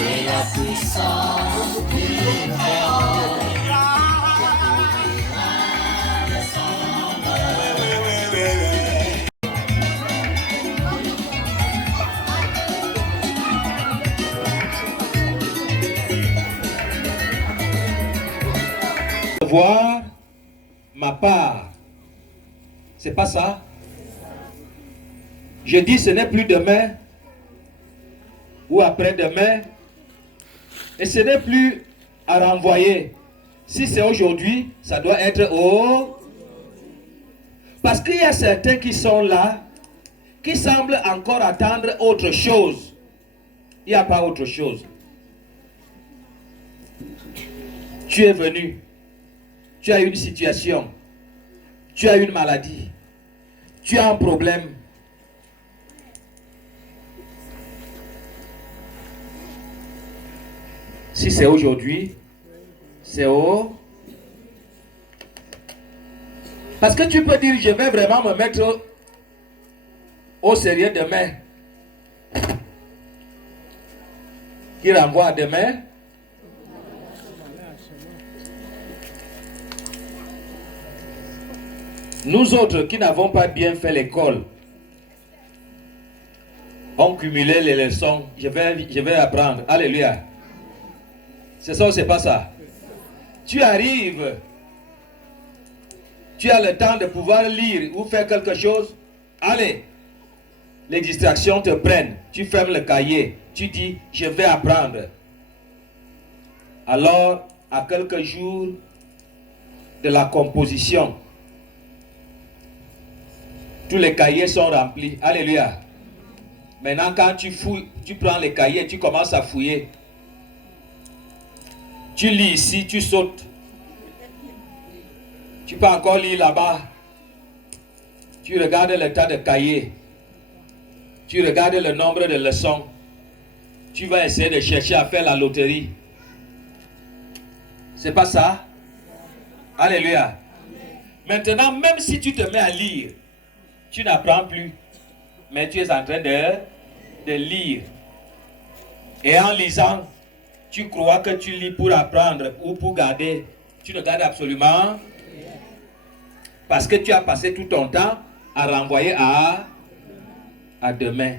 et la puissance du Très-Haut. Voir ma part. C'est pas ça. Je dis ce n'est plus demain ou après-demain. Et ce n'est plus à renvoyer. Si c'est aujourd'hui, ça doit être au... Parce qu'il y a certains qui sont là, qui semblent encore attendre autre chose. Il n'y a pas autre chose. Tu es venu. Tu as une situation, tu as une maladie, tu as un problème. Si c'est aujourd'hui, c'est au... Parce que tu peux dire, je vais vraiment me mettre au sérieux demain. Qui renvoie à demain. Nous autres qui n'avons pas bien fait l'école, on cumulait les leçons. Je vais apprendre. Alléluia. C'est ça ou c'est pas ça? Tu arrives, tu as le temps de pouvoir lire ou faire quelque chose. Allez, les distractions te prennent. Tu fermes le cahier. Tu dis, je vais apprendre. Alors, à quelques jours de la composition, tous les cahiers sont remplis. Alléluia. Maintenant, quand tu fouilles, tu prends les cahiers, tu commences à fouiller. Tu lis ici, tu sautes. Tu peux encore lire là-bas. Tu regardes le tas de cahiers. Tu regardes le nombre de leçons. Tu vas essayer de chercher à faire la loterie. C'est pas ça? Alléluia. Maintenant, même si tu te mets à lire, tu n'apprends plus, mais tu es en train de lire. Et en lisant, tu crois que tu lis pour apprendre ou pour garder. Tu ne gardes absolument. Parce que tu as passé tout ton temps à renvoyer à demain.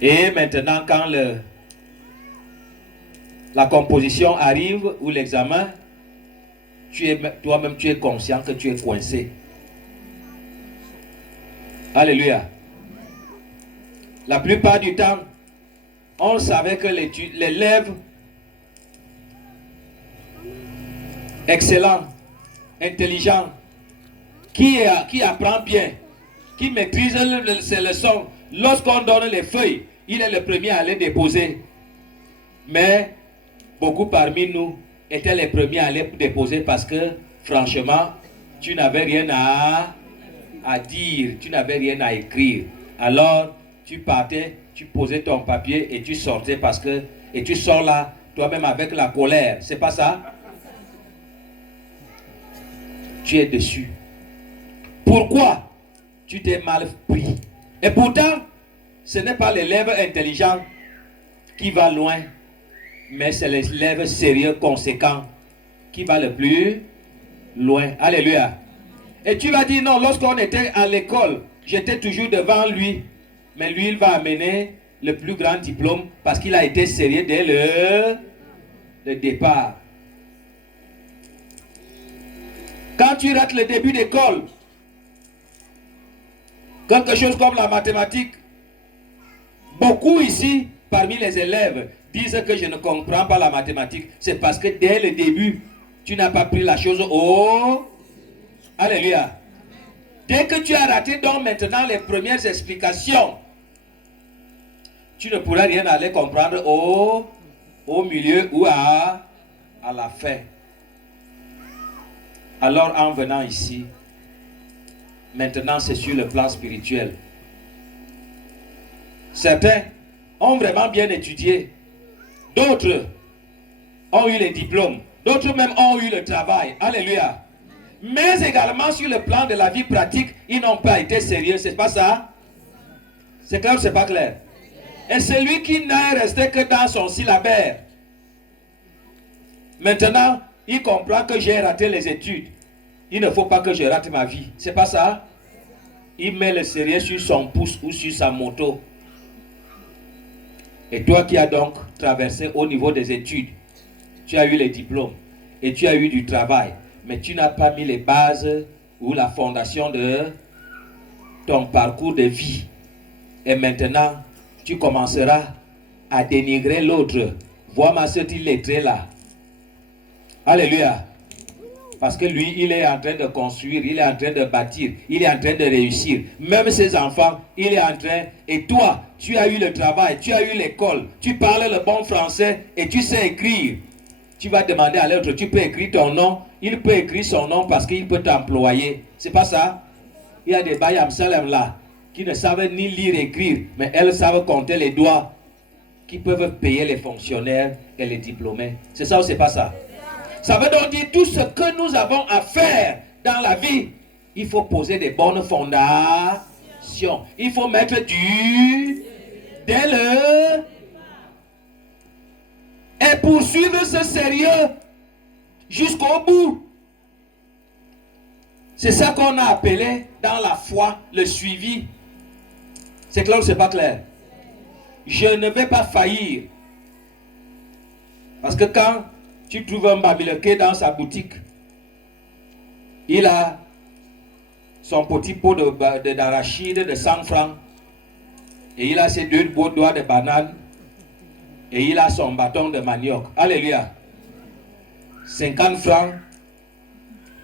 Et maintenant, quand la composition arrive ou l'examen, toi-même tu es conscient que tu es coincé. Alléluia. La plupart du temps, on savait que l'élève excellent, intelligent, qui apprend bien, qui maîtrise ses leçons, lorsqu'on donne les feuilles, il est le premier à les déposer. Mais beaucoup parmi nous étaient les premiers à les déposer parce que, franchement, tu n'avais rien à dire, tu n'avais rien à écrire. Alors, tu partais, tu posais ton papier et tu sortais et tu sors là, toi-même avec la colère. C'est pas ça? Tu es dessus. Pourquoi? Tu t'es mal pris. Et pourtant, ce n'est pas l'élève intelligent qui va loin, mais c'est l'élève sérieux, conséquent, qui va le plus loin. Alléluia. Et tu vas dire, non, lorsqu'on était à l'école, j'étais toujours devant lui. Mais lui, il va amener le plus grand diplôme parce qu'il a été sérieux dès le départ. Quand tu rates le début d'école, quelque chose comme la mathématique, beaucoup ici, parmi les élèves, disent que je ne comprends pas la mathématique. C'est parce que dès le début, tu n'as pas pris la chose au... Alléluia. Dès que tu as raté donc maintenant les premières explications, tu ne pourras rien aller comprendre au milieu ou à la fin. Alors en venant ici, maintenant c'est sur le plan spirituel. Certains ont vraiment bien étudié. D'autres ont eu les diplômes. D'autres même ont eu le travail. Alléluia. Mais également sur le plan de la vie pratique, ils n'ont pas été sérieux. C'est pas ça? C'est clair ou c'est pas clair? Et celui qui n'est resté que dans son syllabaire. Maintenant, il comprend que j'ai raté les études. Il ne faut pas que je rate ma vie. C'est pas ça? Il met le sérieux sur son pouce ou sur sa moto. Et toi qui as donc traversé au niveau des études, tu as eu les diplômes et tu as eu du travail, mais tu n'as pas mis les bases ou la fondation de ton parcours de vie. Et maintenant, tu commenceras à dénigrer l'autre. Vois-moi ce illettré là. Alléluia. Parce que lui, il est en train de construire, il est en train de bâtir, il est en train de réussir. Même ses enfants, il est en train... Et toi, tu as eu le travail, tu as eu l'école, tu parles le bon français et tu sais écrire. Tu vas demander à l'autre, tu peux écrire ton nom. Il peut écrire son nom parce qu'il peut t'employer. C'est pas ça? Il y a des Bayam Salem là qui ne savent ni lire et écrire, mais elles savent compter les doigts, qui peuvent payer les fonctionnaires et les diplômés. C'est ça ou c'est pas ça? Ça veut donc dire tout ce que nous avons à faire dans la vie. Il faut poser des bonnes fondations. Il faut mettre dès le... Et poursuivre ce sérieux jusqu'au bout. C'est ça qu'on a appelé dans la foi le suivi. C'est clair ou c'est pas clair? Je ne vais pas faillir. Parce que quand tu trouves un babileke dans sa boutique, il a son petit pot d'arachide de 100 francs et il a ses 2 beaux doigts de banane et il a son bâton de manioc. Alléluia. 50 francs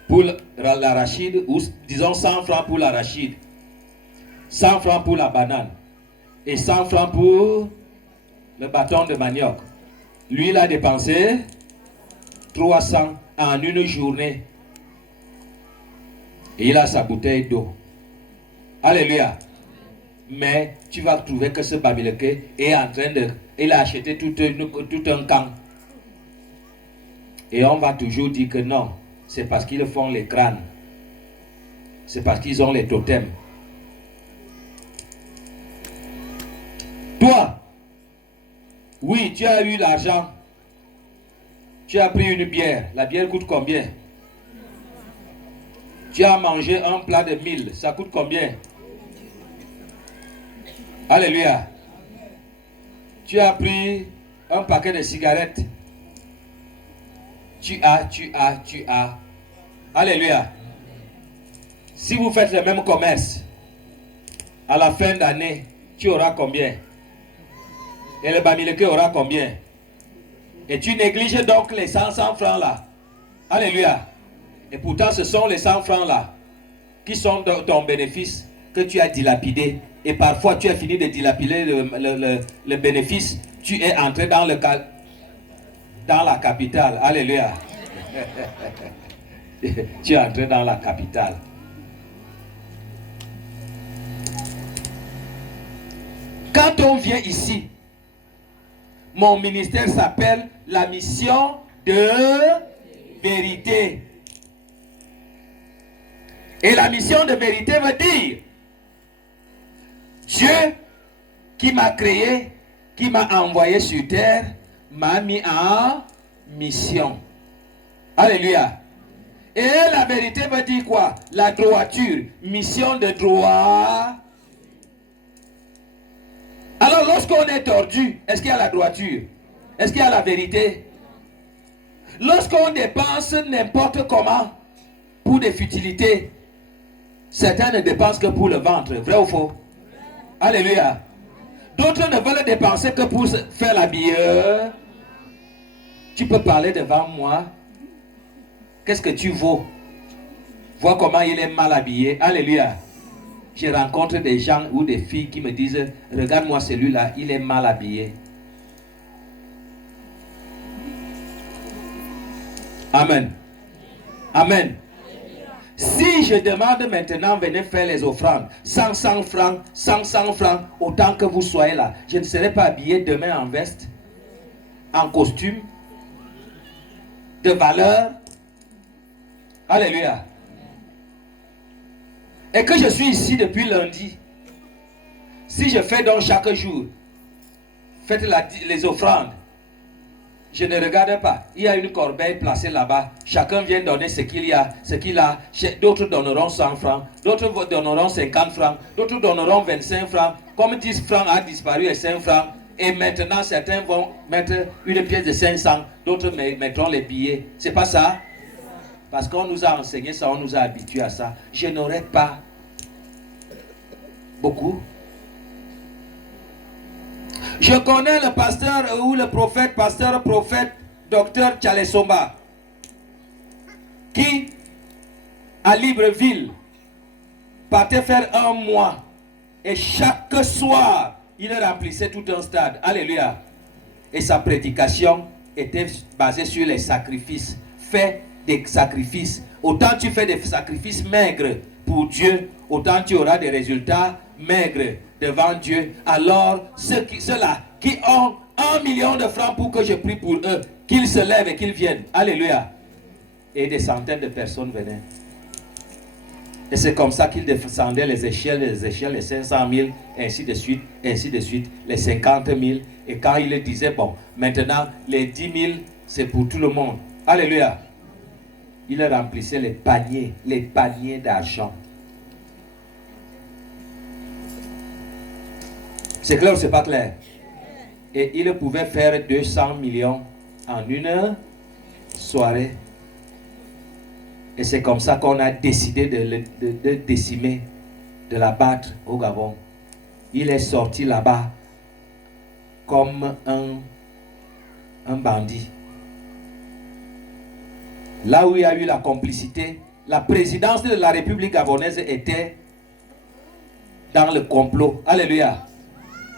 pour l'arachide, ou disons 100 francs pour l'arachide, 100 francs pour la banane et 100 francs pour le bâton de manioc. Lui, il a dépensé 300 en une journée. Et il a sa bouteille d'eau. Alléluia. Mais tu vas trouver que ce babileke est en train de... Il a acheté tout un camp. Et on va toujours dire que non. C'est parce qu'ils font les crânes. C'est parce qu'ils ont les totems. Toi, oui, tu as eu l'argent. Tu as pris une bière. La bière coûte combien? Tu as mangé un plat de 1000. Ça coûte combien? Alléluia. Tu as pris un paquet de cigarettes. Tu as. Alléluia. Si vous faites le même commerce, à la fin d'année, tu auras combien? Et le bamileke aura combien? Et tu négliges donc les 100 francs là. Alléluia. Et pourtant, ce sont les 100 francs là qui sont ton bénéfice que tu as dilapidé. Et parfois, tu as fini de dilapider le bénéfice. Tu es entré dans la capitale. Alléluia. Tu es entré dans la capitale. Quand on vient ici, mon ministère s'appelle la mission de vérité. Et la mission de vérité veut dire Dieu qui m'a créé, qui m'a envoyé sur terre, m'a mis en mission. Alléluia. Et la vérité veut dire quoi? La droiture, mission de droit. Alors lorsqu'on est tordu, est-ce qu'il y a la droiture? Est-ce qu'il y a la vérité? Lorsqu'on dépense n'importe comment pour des futilités, certains ne dépensent que pour le ventre, vrai ou faux? Alléluia. D'autres ne veulent dépenser que pour faire la bière. Tu peux parler devant moi. Qu'est-ce que tu vaux? Vois comment il est mal habillé. Alléluia. Je rencontre des gens ou des filles qui me disent, regarde-moi celui-là, il est mal habillé. Amen. Amen. Si je demande maintenant, venez faire les offrandes, 100 francs, 100 francs, autant que vous soyez là, je ne serai pas habillé demain en veste, en costume, de valeur. Alléluia. Et que je suis ici depuis lundi. Si je fais donc chaque jour faites les offrandes. Je ne regarde pas. Il y a une corbeille placée là-bas. Chacun vient donner ce qu'il a. D'autres donneront 100 francs. D'autres donneront 50 francs. D'autres donneront 25 francs. Comme 10 francs a disparu et 5 francs. Et maintenant, certains vont mettre une pièce de 500. D'autres mettront les billets. C'est pas ça? Parce qu'on nous a enseigné ça, on nous a habitués à ça. Je n'aurais pas beaucoup. Je connais le pasteur ou le prophète, docteur Tchalesomba, qui, à Libreville, partait faire un mois. Et chaque soir, il remplissait tout un stade. Alléluia. Et sa prédication était basée sur les sacrifices. Fais des sacrifices. Autant tu fais des sacrifices maigres pour Dieu, autant tu auras des résultats maigres devant Dieu. Alors, ceux-là qui ont 1 million de francs pour que je prie pour eux, qu'ils se lèvent et qu'ils viennent. Alléluia. Et des centaines de personnes venaient. Et c'est comme ça qu'ils descendaient les échelles, les 500 000, ainsi de suite, les 50 000. Et quand il disait, bon, maintenant, les 10 000, c'est pour tout le monde. Alléluia. Il remplissait les paniers d'argent. C'est clair ou c'est pas clair? Et il pouvait faire 200 millions en une soirée. Et c'est comme ça qu'on a décidé de décimer, de l'abattre au Gabon. Il est sorti là-bas comme un bandit. Là où il y a eu la complicité, la présidence de la République gabonaise était dans le complot. Alléluia.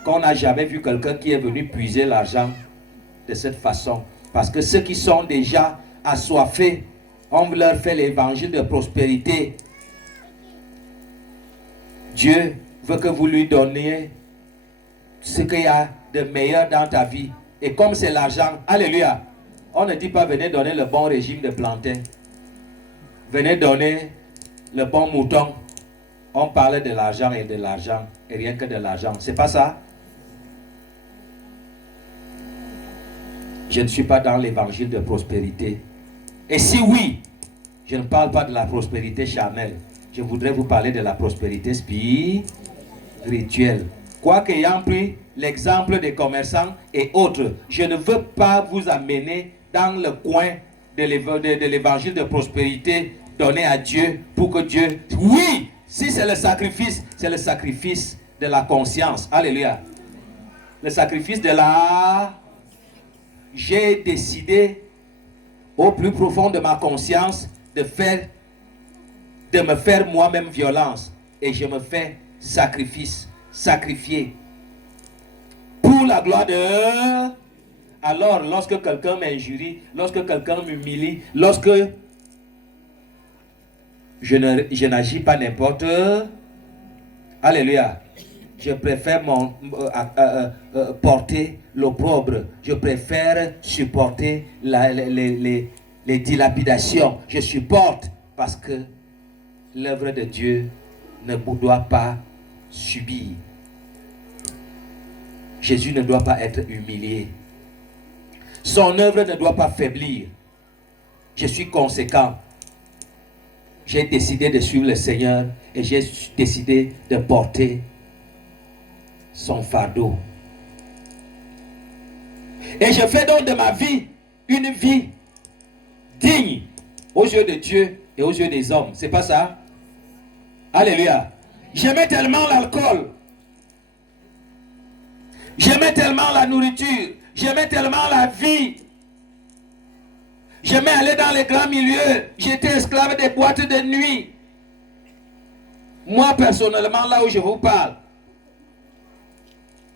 Qu'on n'a jamais vu quelqu'un qui est venu puiser l'argent de cette façon. Parce que ceux qui sont déjà assoiffés, on leur fait l'évangile de prospérité. Dieu veut que vous lui donniez ce qu'il y a de meilleur dans ta vie. Et comme c'est l'argent, alléluia, on ne dit pas venez donner le bon régime de plantain. Venez donner le bon mouton. On parle de l'argent et de l'argent et rien que de l'argent. C'est pas ça? Je ne suis pas dans l'évangile de prospérité. Et si oui, je ne parle pas de la prospérité charnelle. Je voudrais vous parler de la prospérité spirituelle. Quoique ayant pris l'exemple des commerçants et autres, je ne veux pas vous amener dans le coin de l'évangile de prospérité donné à Dieu pour que Dieu... Oui, si c'est le sacrifice de la conscience. Alléluia. Le sacrifice de la... J'ai décidé au plus profond de ma conscience de me faire moi-même violence. Et je me fais sacrifier. Pour la gloire de... Alors, lorsque quelqu'un m'injurie, lorsque quelqu'un m'humilie, lorsque je n'agis pas n'importe... Alléluia. Je préfère porter l'opprobre. Je préfère supporter les dilapidations. Je supporte parce que l'œuvre de Dieu ne doit pas subir. Jésus ne doit pas être humilié. Son œuvre ne doit pas faiblir. Je suis conséquent. J'ai décidé de suivre le Seigneur et j'ai décidé de porter son fardeau. Et je fais donc de ma vie une vie digne aux yeux de Dieu et aux yeux des hommes. C'est pas ça? Alléluia. J'aimais tellement l'alcool. J'aimais tellement la nourriture. J'aimais tellement la vie. J'aimais aller dans les grands milieux. J'étais esclave des boîtes de nuit. Moi, personnellement, là où je vous parle,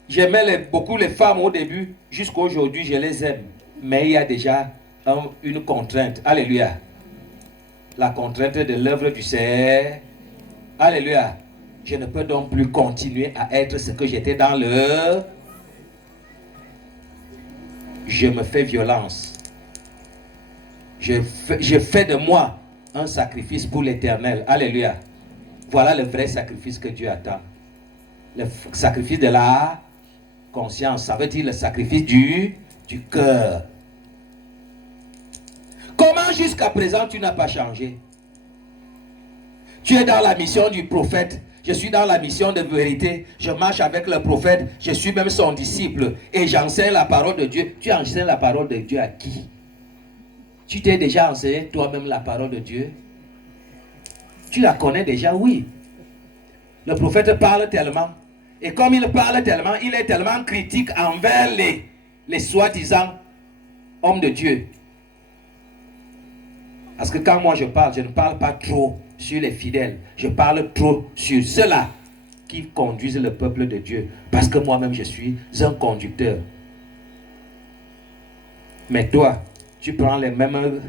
j'aimais beaucoup les femmes au début. Jusqu'à aujourd'hui, je les aime. Mais il y a déjà une contrainte. Alléluia. La contrainte de l'œuvre du Seigneur. Alléluia. Je ne peux donc plus continuer à être ce que j'étais dans le... Je me fais violence. Je fais de moi un sacrifice pour l'Éternel. Alléluia. Voilà le vrai sacrifice que Dieu attend. Le sacrifice de la conscience. Ça veut dire le sacrifice du cœur. Comment jusqu'à présent tu n'as pas changé? Tu es dans la mission du prophète. Je suis dans la mission de vérité. Je marche avec le prophète. Je suis même son disciple. Et j'enseigne la parole de Dieu. Tu enseignes la parole de Dieu à qui? Tu t'es déjà enseigné toi-même la parole de Dieu? Tu la connais déjà? Oui. Le prophète parle tellement. Et comme il parle tellement, il est tellement critique envers les soi-disant hommes de Dieu. Parce que quand moi je parle, je ne parle pas trop sur les fidèles. Je parle trop sur ceux-là qui conduisent le peuple de Dieu. Parce que moi-même je suis un conducteur. Mais toi, tu prends les mêmes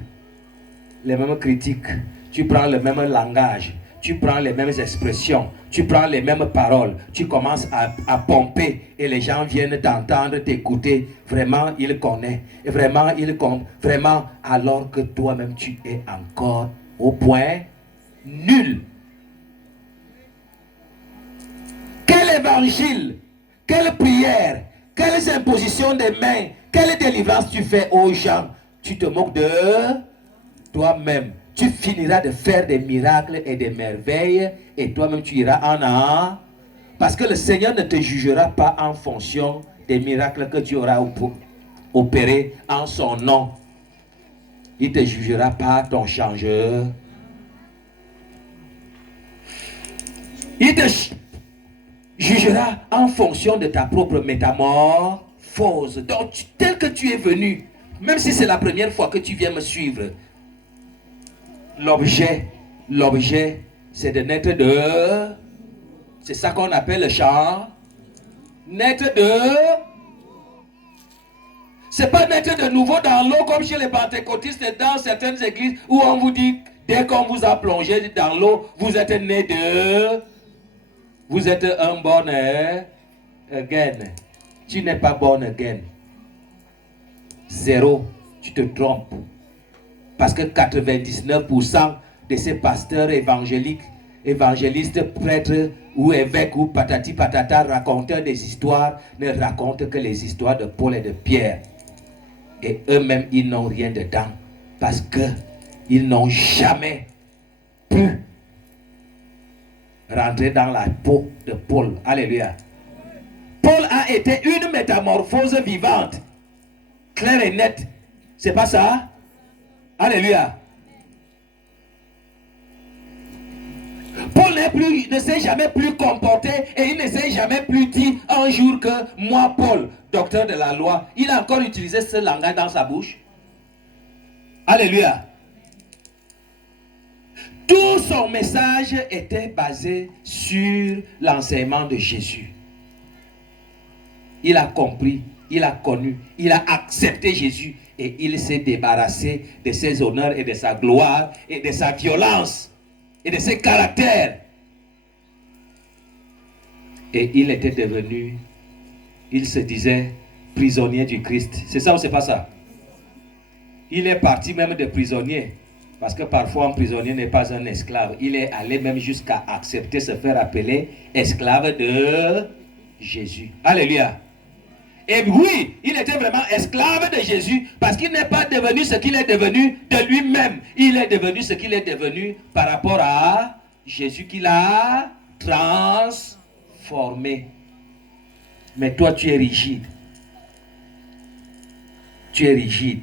critiques. Tu prends le même langage. Tu prends les mêmes expressions. Tu prends les mêmes paroles. Tu commences à pomper et les gens viennent t'entendre, t'écouter. Vraiment, ils connaissent. Et vraiment, ils comptent. Vraiment, alors que toi-même, tu es encore au point nul. Quel évangile, quelle prière, quelles impositions de mains, quelle délivrance tu fais aux gens? Tu te moques de toi-même. Tu finiras de faire des miracles et des merveilles et toi-même tu iras en an. Parce que le Seigneur ne te jugera pas en fonction des miracles que tu auras opérés en son nom. Il te jugera par ton changeur. Il te jugera en fonction de ta propre métamorphose. Donc, tel que tu es venu, même si c'est la première fois que tu viens me suivre, l'objet, c'est de naître de... C'est ça qu'on appelle le chant. Naître de... C'est pas naître de nouveau dans l'eau comme chez les pentecôtistes et dans certaines églises où on vous dit, dès qu'on vous a plongé dans l'eau, vous êtes né de... Vous êtes un born again. Tu n'es pas born again. Zéro. Tu te trompes. Parce que 99% de ces pasteurs évangélistes, prêtres ou évêques ou patati patata, raconteurs des histoires, ne racontent que les histoires de Paul et de Pierre. Et eux-mêmes, ils n'ont rien dedans. Parce qu'ils n'ont jamais pu rentrer dans la peau de Paul. Alléluia. Paul a été une métamorphose vivante. Claire et nette. C'est pas ça? Alléluia. Paul ne s'est jamais plus comporté et il ne s'est jamais plus dit un jour que moi, Paul, docteur de la loi, il a encore utilisé ce langage dans sa bouche. Alléluia. Tout son message était basé sur l'enseignement de Jésus. Il a compris, il a connu, il a accepté Jésus et il s'est débarrassé de ses honneurs et de sa gloire et de sa violence et de ses caractères. Et il était devenu, il se disait prisonnier du Christ. C'est ça ou c'est pas ça? Il est parti même de prisonnier. Parce que parfois un prisonnier n'est pas un esclave. Il est allé même jusqu'à accepter se faire appeler esclave de Jésus. Alléluia. Et oui, il était vraiment esclave de Jésus parce qu'il n'est pas devenu ce qu'il est devenu de lui-même. Il est devenu ce qu'il est devenu par rapport à Jésus qui l'a transformé. Mais toi, tu es rigide. Tu es rigide.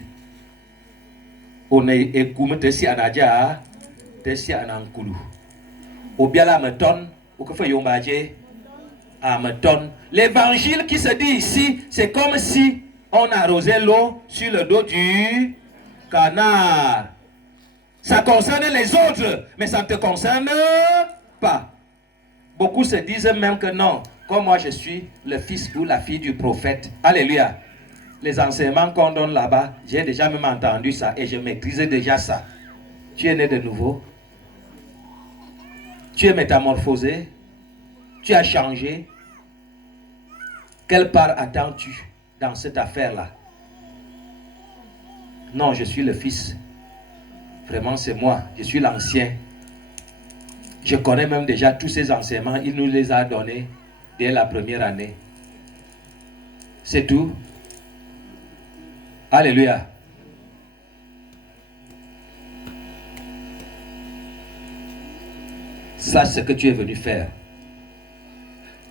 On est écoumé tesi anadia, tesi anankulu. Obiala meton, ou que fait yombaje, à meton. L'évangile qui se dit ici, c'est comme si on arrosait l'eau sur le dos du canard. Ça concerne les autres, mais ça ne te concerne pas. Beaucoup se disent même que non, comme moi je suis le fils ou la fille du prophète. Alléluia. Les enseignements qu'on donne là-bas, j'ai déjà même entendu ça et je maîtrisais déjà ça. Tu es né de nouveau. Tu es métamorphosé. Tu as changé. Quelle part attends-tu dans cette affaire-là? Non, je suis le fils. Vraiment, c'est moi. Je suis l'ancien. Je connais même déjà tous ces enseignements. Il nous les a donnés dès la première année. C'est tout. Alléluia. Sache ce que tu es venu faire.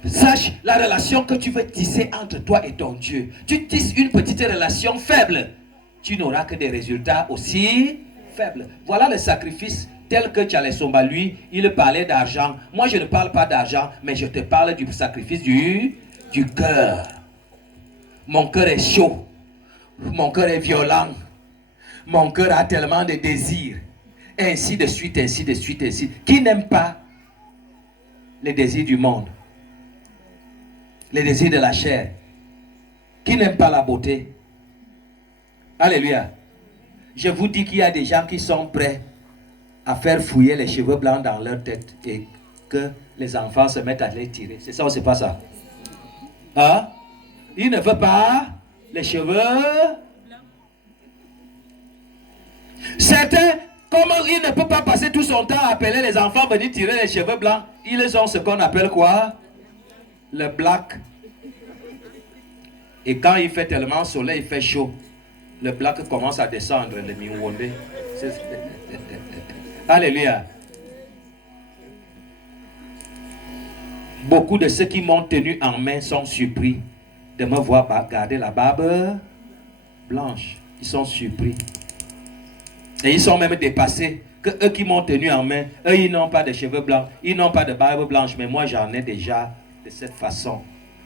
Sache la relation que tu veux tisser entre toi et ton Dieu. Tu tisses une petite relation faible, tu n'auras que des résultats aussi faibles. Voilà le sacrifice tel que Tchalesomba, lui, il parlait d'argent. Moi, je ne parle pas d'argent, mais je te parle du sacrifice du cœur. Mon cœur est chaud. Mon cœur est violent. Mon cœur a tellement de désirs. Ainsi de suite, ainsi de suite, ainsi. Qui n'aime pas les désirs du monde? Les désirs de la chair. Qui n'aime pas la beauté? Alléluia. Je vous dis qu'il y a des gens qui sont prêts à faire fouiller les cheveux blancs dans leur tête et que les enfants se mettent à les tirer. C'est ça ou c'est pas ça? Hein? Il ne veut pas les cheveux. Certains, comme il ne peut pas passer tout son temps à appeler les enfants venir tirer les cheveux blancs, ils ont ce qu'on appelle quoi? Le black. Et quand il fait tellement soleil, il fait chaud, le black commence à descendre, le miwonde. Alléluia. Beaucoup de ceux qui m'ont tenu en main sont surpris de me voir garder la barbe blanche. Ils sont surpris. Et ils sont même dépassés. Que eux qui m'ont tenu en main, eux ils n'ont pas de cheveux blancs, ils n'ont pas de barbe blanche, mais moi j'en ai déjà de cette façon.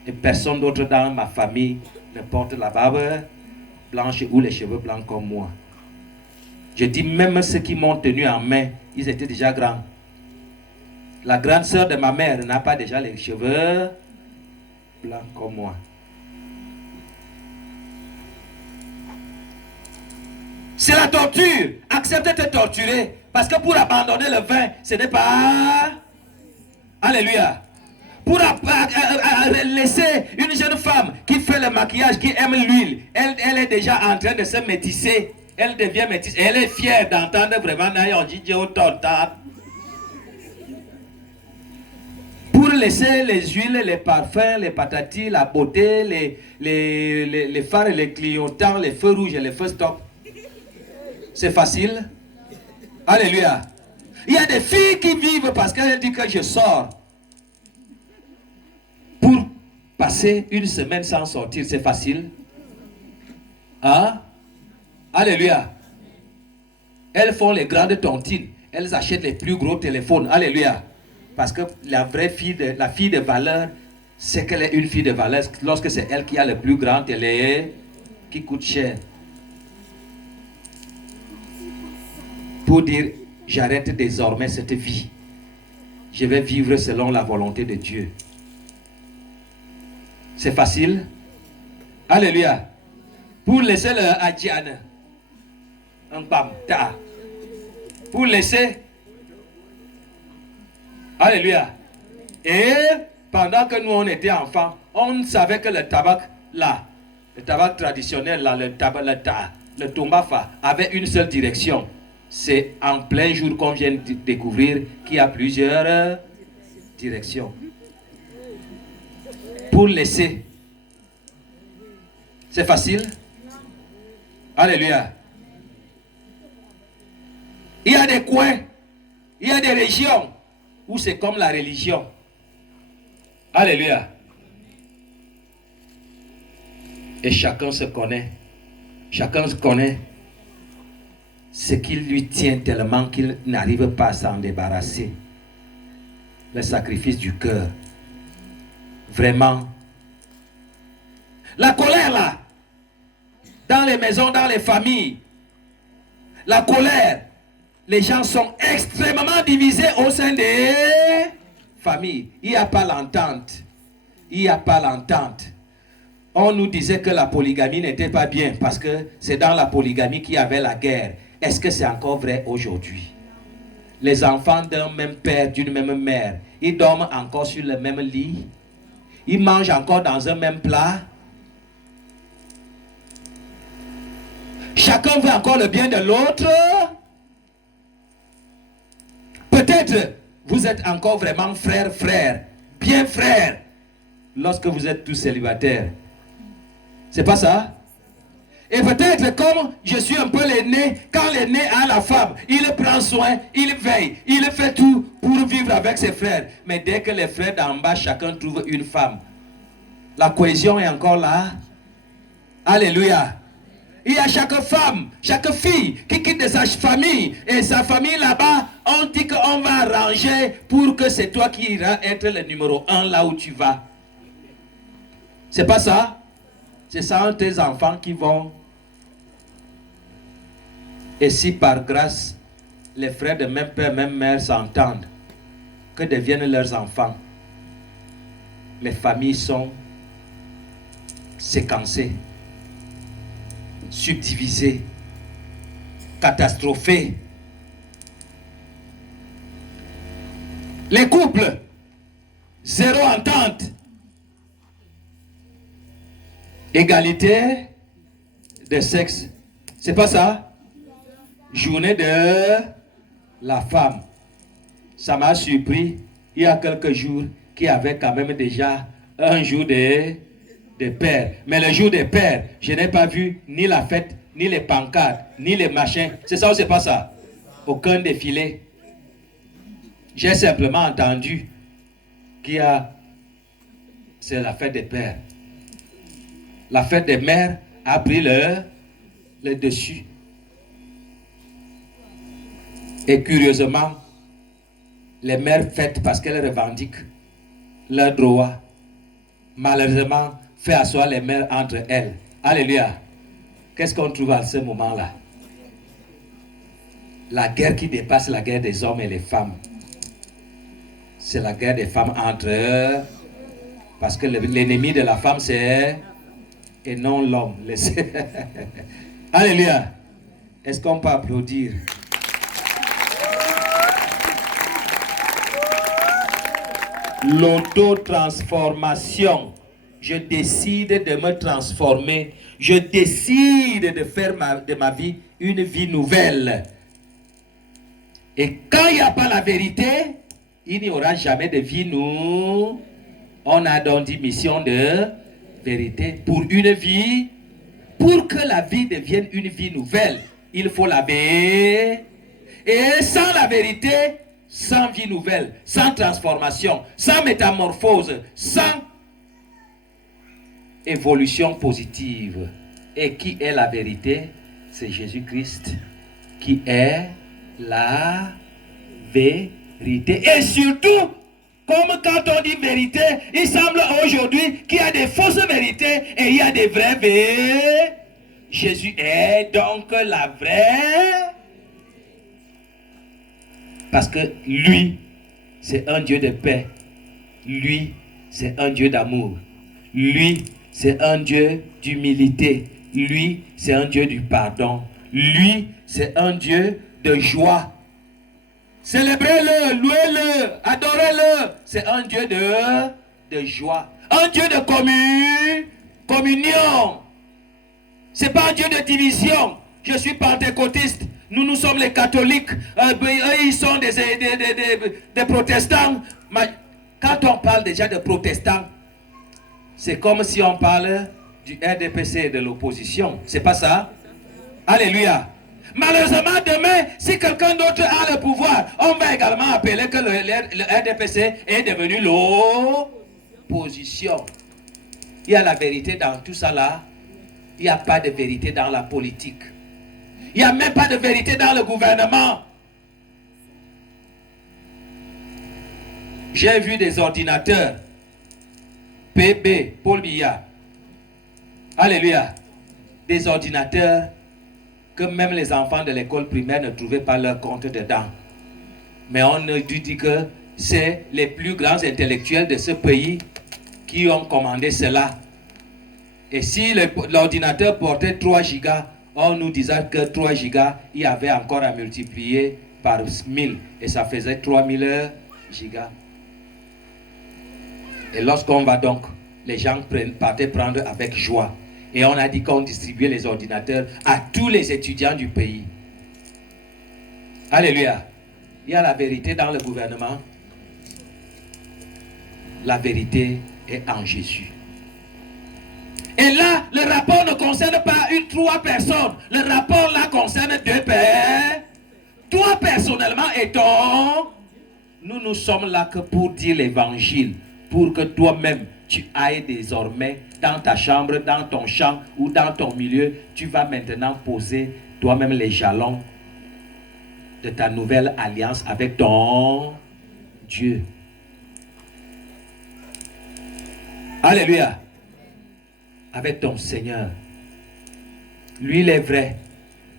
Et personne d'autre dans ma famille ne porte la barbe blanche ou les cheveux blancs comme moi. Je dis même ceux qui m'ont tenu en main, ils étaient déjà grands. La grande sœur de ma mère n'a pas déjà les cheveux blancs comme moi. C'est la torture. Accepte de te torturer. Parce que pour abandonner le vin, ce n'est pas... Alléluia. Pour laisser une jeune femme qui fait le maquillage, qui aime l'huile, elle est déjà en train de se métisser. Elle devient métisse. Elle est fière d'entendre vraiment pour laisser les huiles, les parfums, les patatis, la beauté, les phares, les clignotants, les feux rouges et les feux stop. C'est facile. Alléluia. Il y a des filles qui vivent parce qu'elles disent que je sors. Pour passer une semaine sans sortir, c'est facile. Hein? Alléluia. Elles font les grandes tontines. Elles achètent les plus gros téléphones. Alléluia. Parce que la vraie fille la fille de valeur, c'est qu'elle est une fille de valeur lorsque c'est elle qui a le plus grand télé qui coûte cher. Pour dire, j'arrête désormais cette vie. Je vais vivre selon la volonté de Dieu. C'est facile. Alléluia. Pour laisser le adjiane. Un bam, ta. Pour laisser. Alléluia. Et pendant que nous on était enfants, on savait que le tabac là, le tabac traditionnel là, le tombafa avait une seule direction. C'est en plein jour qu'on vient de découvrir qu'il y a plusieurs directions. Pour laisser. C'est facile? Alléluia. Il y a des coins, il y a des régions où c'est comme la religion. Alléluia. Et chacun se connaît. Chacun se connaît ce qui lui tient tellement qu'il n'arrive pas à s'en débarrasser. Le sacrifice du cœur. Vraiment. La colère là, dans les maisons, dans les familles, la colère, les gens sont extrêmement divisés au sein des familles. Il n'y a pas l'entente. Il n'y a pas l'entente. On nous disait que la polygamie n'était pas bien parce que c'est dans la polygamie qu'il y avait la guerre. Est-ce que c'est encore vrai aujourd'hui? Les enfants d'un même père, d'une même mère, ils dorment encore sur le même lit. Ils mangent encore dans un même plat. Chacun veut encore le bien de l'autre. Peut-être vous êtes encore vraiment frère, bien frère, lorsque vous êtes tous célibataires. C'est pas ça? Et peut-être comme je suis un peu l'aîné, quand l'aîné a la femme, il prend soin, il veille, il fait tout pour vivre avec ses frères. Mais dès que les frères d'en bas, chacun trouve une femme, la cohésion est encore là. Alléluia. Il y a chaque femme, chaque fille qui quitte de sa famille et sa famille là-bas, on dit qu'on va arranger pour que c'est toi qui iras être le numéro 1 là où tu vas. C'est pas ça? C'est ça tes enfants qui vont. Et si par grâce, les frères de même père, même mère s'entendent, que deviennent leurs enfants? Les familles sont séquencées, subdivisées, catastrophées. Les couples, zéro entente. Égalité de sexe. C'est pas ça? Journée de la femme. Ça m'a surpris il y a quelques jours qu'il y avait quand même déjà un jour des pères. Mais le jour des pères, je n'ai pas vu ni la fête, ni les pancartes, ni les machins. C'est ça ou c'est pas ça? Aucun défilé. J'ai simplement entendu qu'il y a... C'est la fête des pères. La fête des mères a pris le dessus. Et curieusement, les mères fêtent parce qu'elles revendiquent leurs droits. Malheureusement, fait asseoir les mères entre elles. Alléluia. Qu'est-ce qu'on trouve à ce moment-là? La guerre qui dépasse la guerre des hommes et les femmes. C'est la guerre des femmes entre eux. Parce que l'ennemi de la femme, c'est... et non l'homme. Alléluia. Est-ce qu'on peut applaudir? L'auto-transformation. Je décide de me transformer. Je décide de faire de ma vie une vie nouvelle. Et quand il n'y a pas la vérité, il n'y aura jamais de vie nouvelle. On a donc dit mission de vérité pour une vie. Pour que la vie devienne une vie nouvelle, il faut la vérité. Et sans la vérité, sans vie nouvelle, sans transformation, sans métamorphose, sans évolution positive. Et qui est la vérité? C'est Jésus-Christ qui est la vérité. Et surtout, comme quand on dit vérité, il semble aujourd'hui qu'il y a des fausses vérités et il y a des vraies vérités. Jésus est donc la vraie. Parce que lui, c'est un Dieu de paix. Lui, c'est un Dieu d'amour. Lui, c'est un Dieu d'humilité. Lui, c'est un Dieu du pardon. Lui, c'est un Dieu de joie. Célébrez-le, louez-le, adorez-le. C'est un Dieu de joie. Un Dieu de communion. C'est pas un Dieu de division. Je suis pentecôtiste. Nous sommes les catholiques. Eux, ils sont des protestants. Quand on parle déjà de protestants, c'est comme si on parle du RDPC et de l'opposition. C'est pas ça? Alléluia. Malheureusement, demain, si quelqu'un d'autre a le pouvoir, on va également appeler que le RDPC est devenu l'opposition. Il y a la vérité dans tout ça là. Il n'y a pas de vérité dans la politique. Il n'y a même pas de vérité dans le gouvernement. J'ai vu des ordinateurs. PB, Paul Biya. Alléluia. Des ordinateurs que même les enfants de l'école primaire ne trouvaient pas leur compte dedans. Mais on nous dit que c'est les plus grands intellectuels de ce pays qui ont commandé cela. Et si l'ordinateur portait 3 gigas, on nous disait que 3 gigas, il y avait encore à multiplier par 1000. Et ça faisait 3000 gigas. Et lorsqu'on va donc, les gens partaient prendre avec joie. Et on a dit qu'on distribuait les ordinateurs à tous les étudiants du pays. Alléluia. Il y a la vérité dans le gouvernement. La vérité est en Jésus. Et là, le rapport ne concerne pas trois personnes. Le rapport là concerne deux pères. Toi personnellement et ton... Nous sommes là que pour dire l'évangile. Pour que toi-même, tu ailles désormais dans ta chambre, dans ton champ ou dans ton milieu. Tu vas maintenant poser toi-même les jalons de ta nouvelle alliance avec ton Dieu. Alléluia. Avec ton Seigneur. Lui, il est vrai.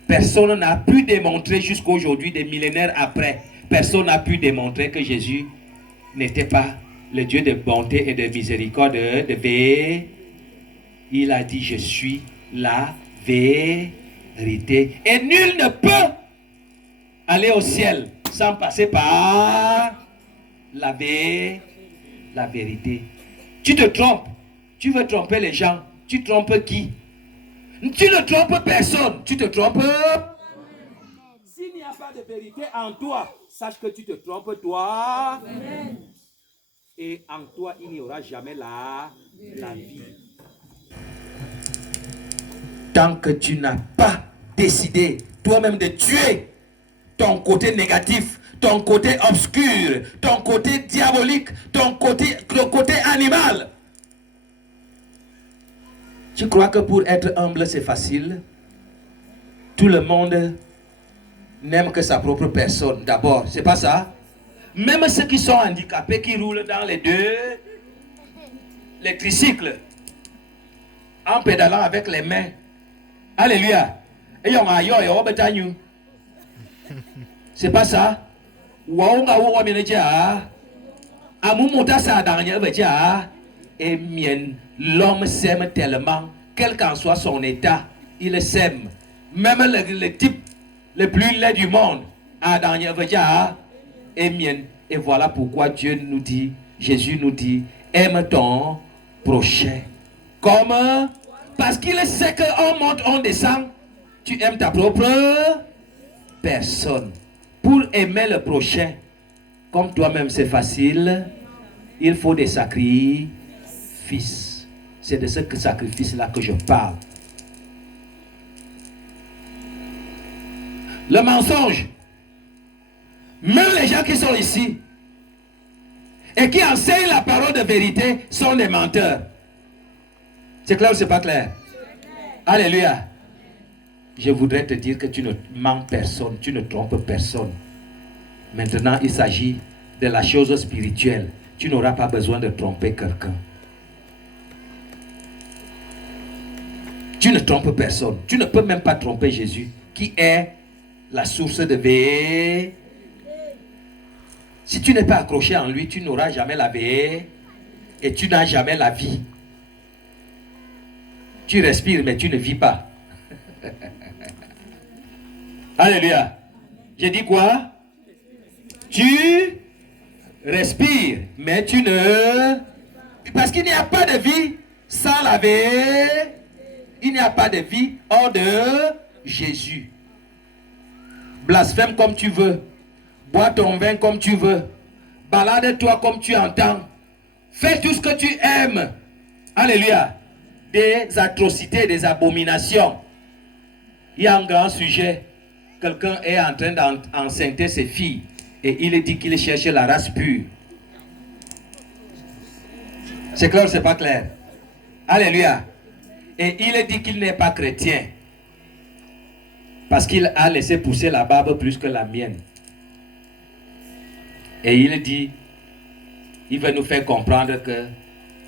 Personne n'a pu démontrer jusqu'à aujourd'hui, des millénaires après, personne n'a pu démontrer que Jésus n'était pas le Dieu de bonté et de miséricorde, de vérité. Il a dit, je suis la vérité. Et nul ne peut aller au ciel sans passer par la vérité. Tu te trompes. Tu veux tromper les gens. Tu trompes qui? Tu ne trompes personne. Tu te trompes. S'il n'y a pas de vérité en toi, sache que tu te trompes toi. Amen. Et en toi, il n'y aura jamais la vie. Tant que tu n'as pas décidé toi-même de tuer ton côté négatif, ton côté obscur, ton côté diabolique, le côté animal. Tu crois que pour être humble, c'est facile? Tout le monde n'aime que sa propre personne d'abord, c'est pas ça? Même ceux qui sont handicapés, qui roulent dans les tricycles, en pédalant avec les mains. Alléluia. C'est pas ça? L'homme s'aime tellement, quel qu'en soit son état, il s'aime. Même le type le plus laid du monde, et voilà pourquoi Dieu nous dit, Jésus nous dit, aime ton prochain. Comme? Parce qu'il sait qu'on monte, on descend, tu aimes ta propre personne. Pour aimer le prochain, comme toi-même c'est facile, il faut des sacrifices. C'est de ce sacrifice-là que je parle. Le mensonge. Même les gens qui sont ici et qui enseignent la parole de vérité sont des menteurs. C'est clair ou c'est pas clair? Alléluia. Je voudrais te dire que tu ne mens personne, tu ne trompes personne. Maintenant, il s'agit de la chose spirituelle. Tu n'auras pas besoin de tromper quelqu'un. Tu ne trompes personne. Tu ne peux même pas tromper Jésus, qui est la source de vérité. Si tu n'es pas accroché en lui, tu n'auras jamais la vérité et tu n'as jamais la vie. Tu respires, mais tu ne vis pas. Alléluia. J'ai dit quoi? Tu respires, mais tu ne... Parce qu'il n'y a pas de vie sans la vérité. Il n'y a pas de vie hors de Jésus. Blasphème comme tu veux. Bois ton vin comme tu veux. Balade-toi comme tu entends. Fais tout ce que tu aimes. Alléluia. Des atrocités, des abominations. Il y a un grand sujet. Quelqu'un est en train d'enceinte ses filles. Et il dit qu'il cherche la race pure. C'est clair ou c'est pas clair? Alléluia. Et il dit qu'il n'est pas chrétien. Parce qu'il a laissé pousser la barbe plus que la mienne. Et il dit, il veut nous faire comprendre que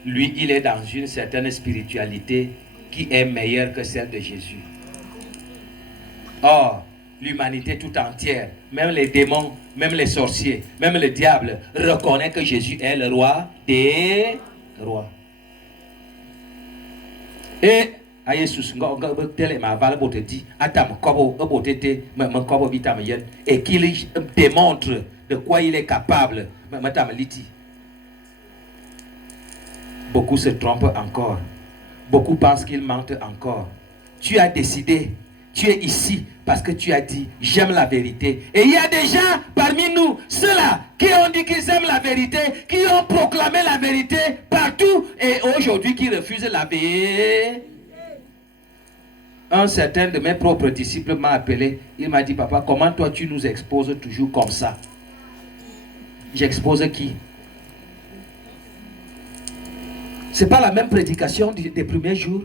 lui, il est dans une certaine spiritualité qui est meilleure que celle de Jésus. Or, l'humanité tout entière, même les démons, même les sorciers, même le diable, reconnaît que Jésus est le roi des rois. Et à Jesus, et qu'il démontre de quoi il est capable. Beaucoup se trompent encore. Beaucoup pensent qu'ils mentent encore. Tu as décidé Tu es ici parce que tu as dit, j'aime la vérité. Et il y a des gens parmi nous, ceux-là, qui ont dit qu'ils aiment la vérité, qui ont proclamé la vérité partout, et aujourd'hui qui refusent la vérité. Un certain de mes propres disciples m'a appelé. Il m'a dit, papa, comment toi tu nous exposes toujours comme ça? J'expose qui? C'est pas la même prédication des premiers jours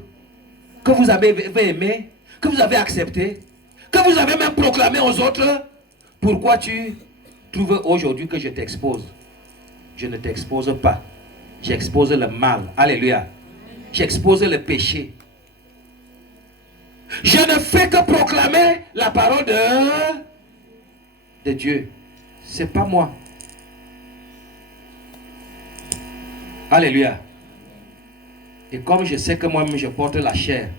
que vous avez aimé, que vous avez accepté, que vous avez même proclamé aux autres. Pourquoi tu trouves aujourd'hui que je t'expose? Je ne t'expose pas. J'expose le mal. Alléluia. J'expose le péché. Je ne fais que proclamer la parole de Dieu. C'est pas moi. Alléluia. Et comme je sais que moi-même je porte la chair,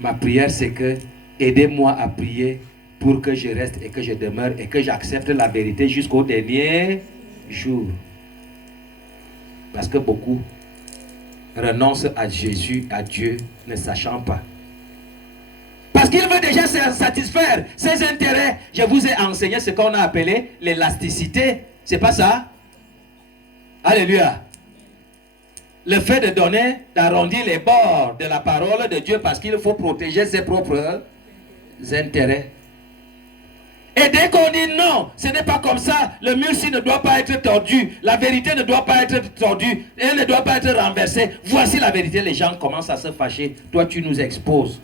ma prière c'est que aidez-moi à prier pour que je reste et que je demeure et que j'accepte la vérité jusqu'au dernier jour. Parce que beaucoup renoncent à Jésus, à Dieu, ne sachant pas. Parce qu'il veut déjà satisfaire ses intérêts. Je vous ai enseigné ce qu'on a appelé l'élasticité. C'est pas ça? Alléluia. Le fait de donner, d'arrondir les bords de la parole de Dieu parce qu'il faut protéger ses propres intérêts. Et dès qu'on dit non, ce n'est pas comme ça, le mur-ci ne doit pas être tordu, la vérité ne doit pas être tordue, elle ne doit pas être renversée. Voici la vérité, les gens commencent à se fâcher. Toi, tu nous exposes.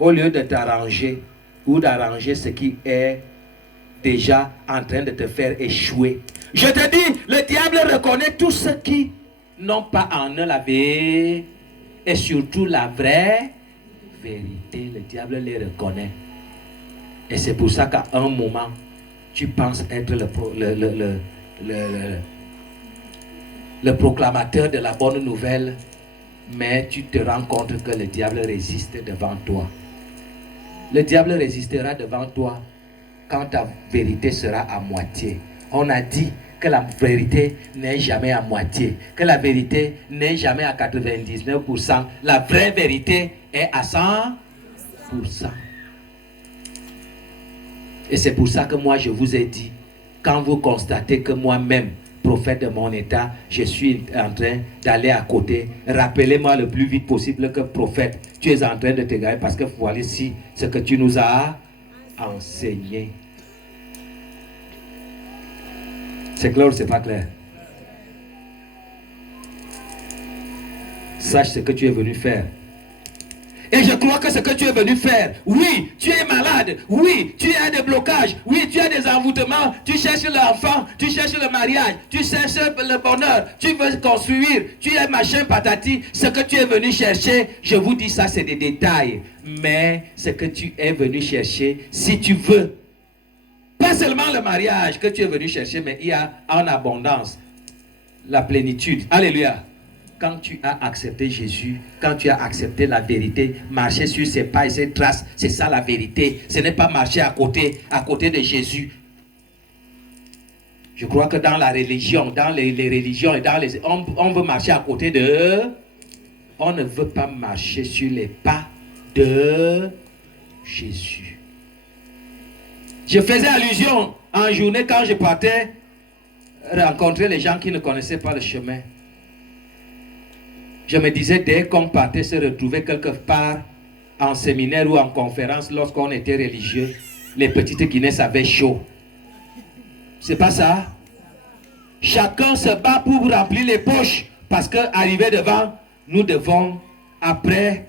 Au lieu de t'arranger ou d'arranger ce qui est déjà en train de te faire échouer. Je te dis, le diable reconnaît tous ceux qui n'ont pas en eux la vérité et surtout la vraie vérité. Le diable les reconnaît. Et c'est pour ça qu'à un moment, tu penses être le proclamateur de la bonne nouvelle, mais tu te rends compte que le diable résiste devant toi. Le diable résistera devant toi quand ta vérité sera à moitié. On a dit que la vérité n'est jamais à moitié, que la vérité n'est jamais à 99%. La vraie vérité est à 100%. Et c'est pour ça que moi je vous ai dit, quand vous constatez que moi-même, prophète de mon état, je suis en train d'aller à côté, rappelez-moi le plus vite possible que prophète, tu es en train de te garer parce que voilà ici ce que tu nous as enseigné. C'est clair ou c'est pas clair? Sache ce que tu es venu faire. Et je crois que ce que tu es venu faire, oui, tu es malade, oui, tu as des blocages, oui, tu as des envoûtements, tu cherches l'enfant, tu cherches le mariage, tu cherches le bonheur, tu veux construire, tu es machin patati, ce que tu es venu chercher, je vous dis ça c'est des détails, mais ce que tu es venu chercher, si tu veux, pas seulement le mariage que tu es venu chercher, mais il y a en abondance la plénitude. Alléluia. Quand tu as accepté Jésus, quand tu as accepté la vérité, marcher sur ses pas et ses traces, c'est ça la vérité. Ce n'est pas marcher à côté de Jésus. Je crois que dans la religion, dans les religions et dans les... On veut marcher à côté de... On ne veut pas marcher sur les pas de Jésus. Je faisais allusion en journée quand je partais rencontrer les gens qui ne connaissaient pas le chemin. Je me disais, dès qu'on partait se retrouver quelque part en séminaire ou en conférence, lorsqu'on était religieux, les petites Guinness avaient chaud. C'est pas ça? Chacun se bat pour remplir les poches parce qu'arrivé devant, nous devons, après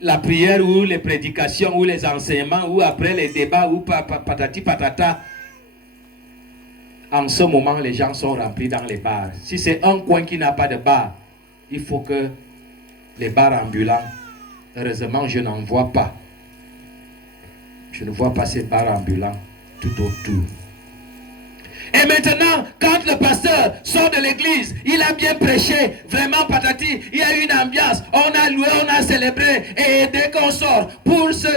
la prière ou les prédications ou les enseignements ou après les débats ou patati patata, en ce moment, les gens sont remplis dans les bars. Si c'est un coin qui n'a pas de bar, il faut que les bars ambulants, heureusement je n'en vois pas. Je ne vois pas ces bars ambulants tout autour. Et maintenant, quand le pasteur sort de l'église, il a bien prêché, vraiment patati, il y a une ambiance, on a loué, on a célébré, et dès qu'on sort, pour se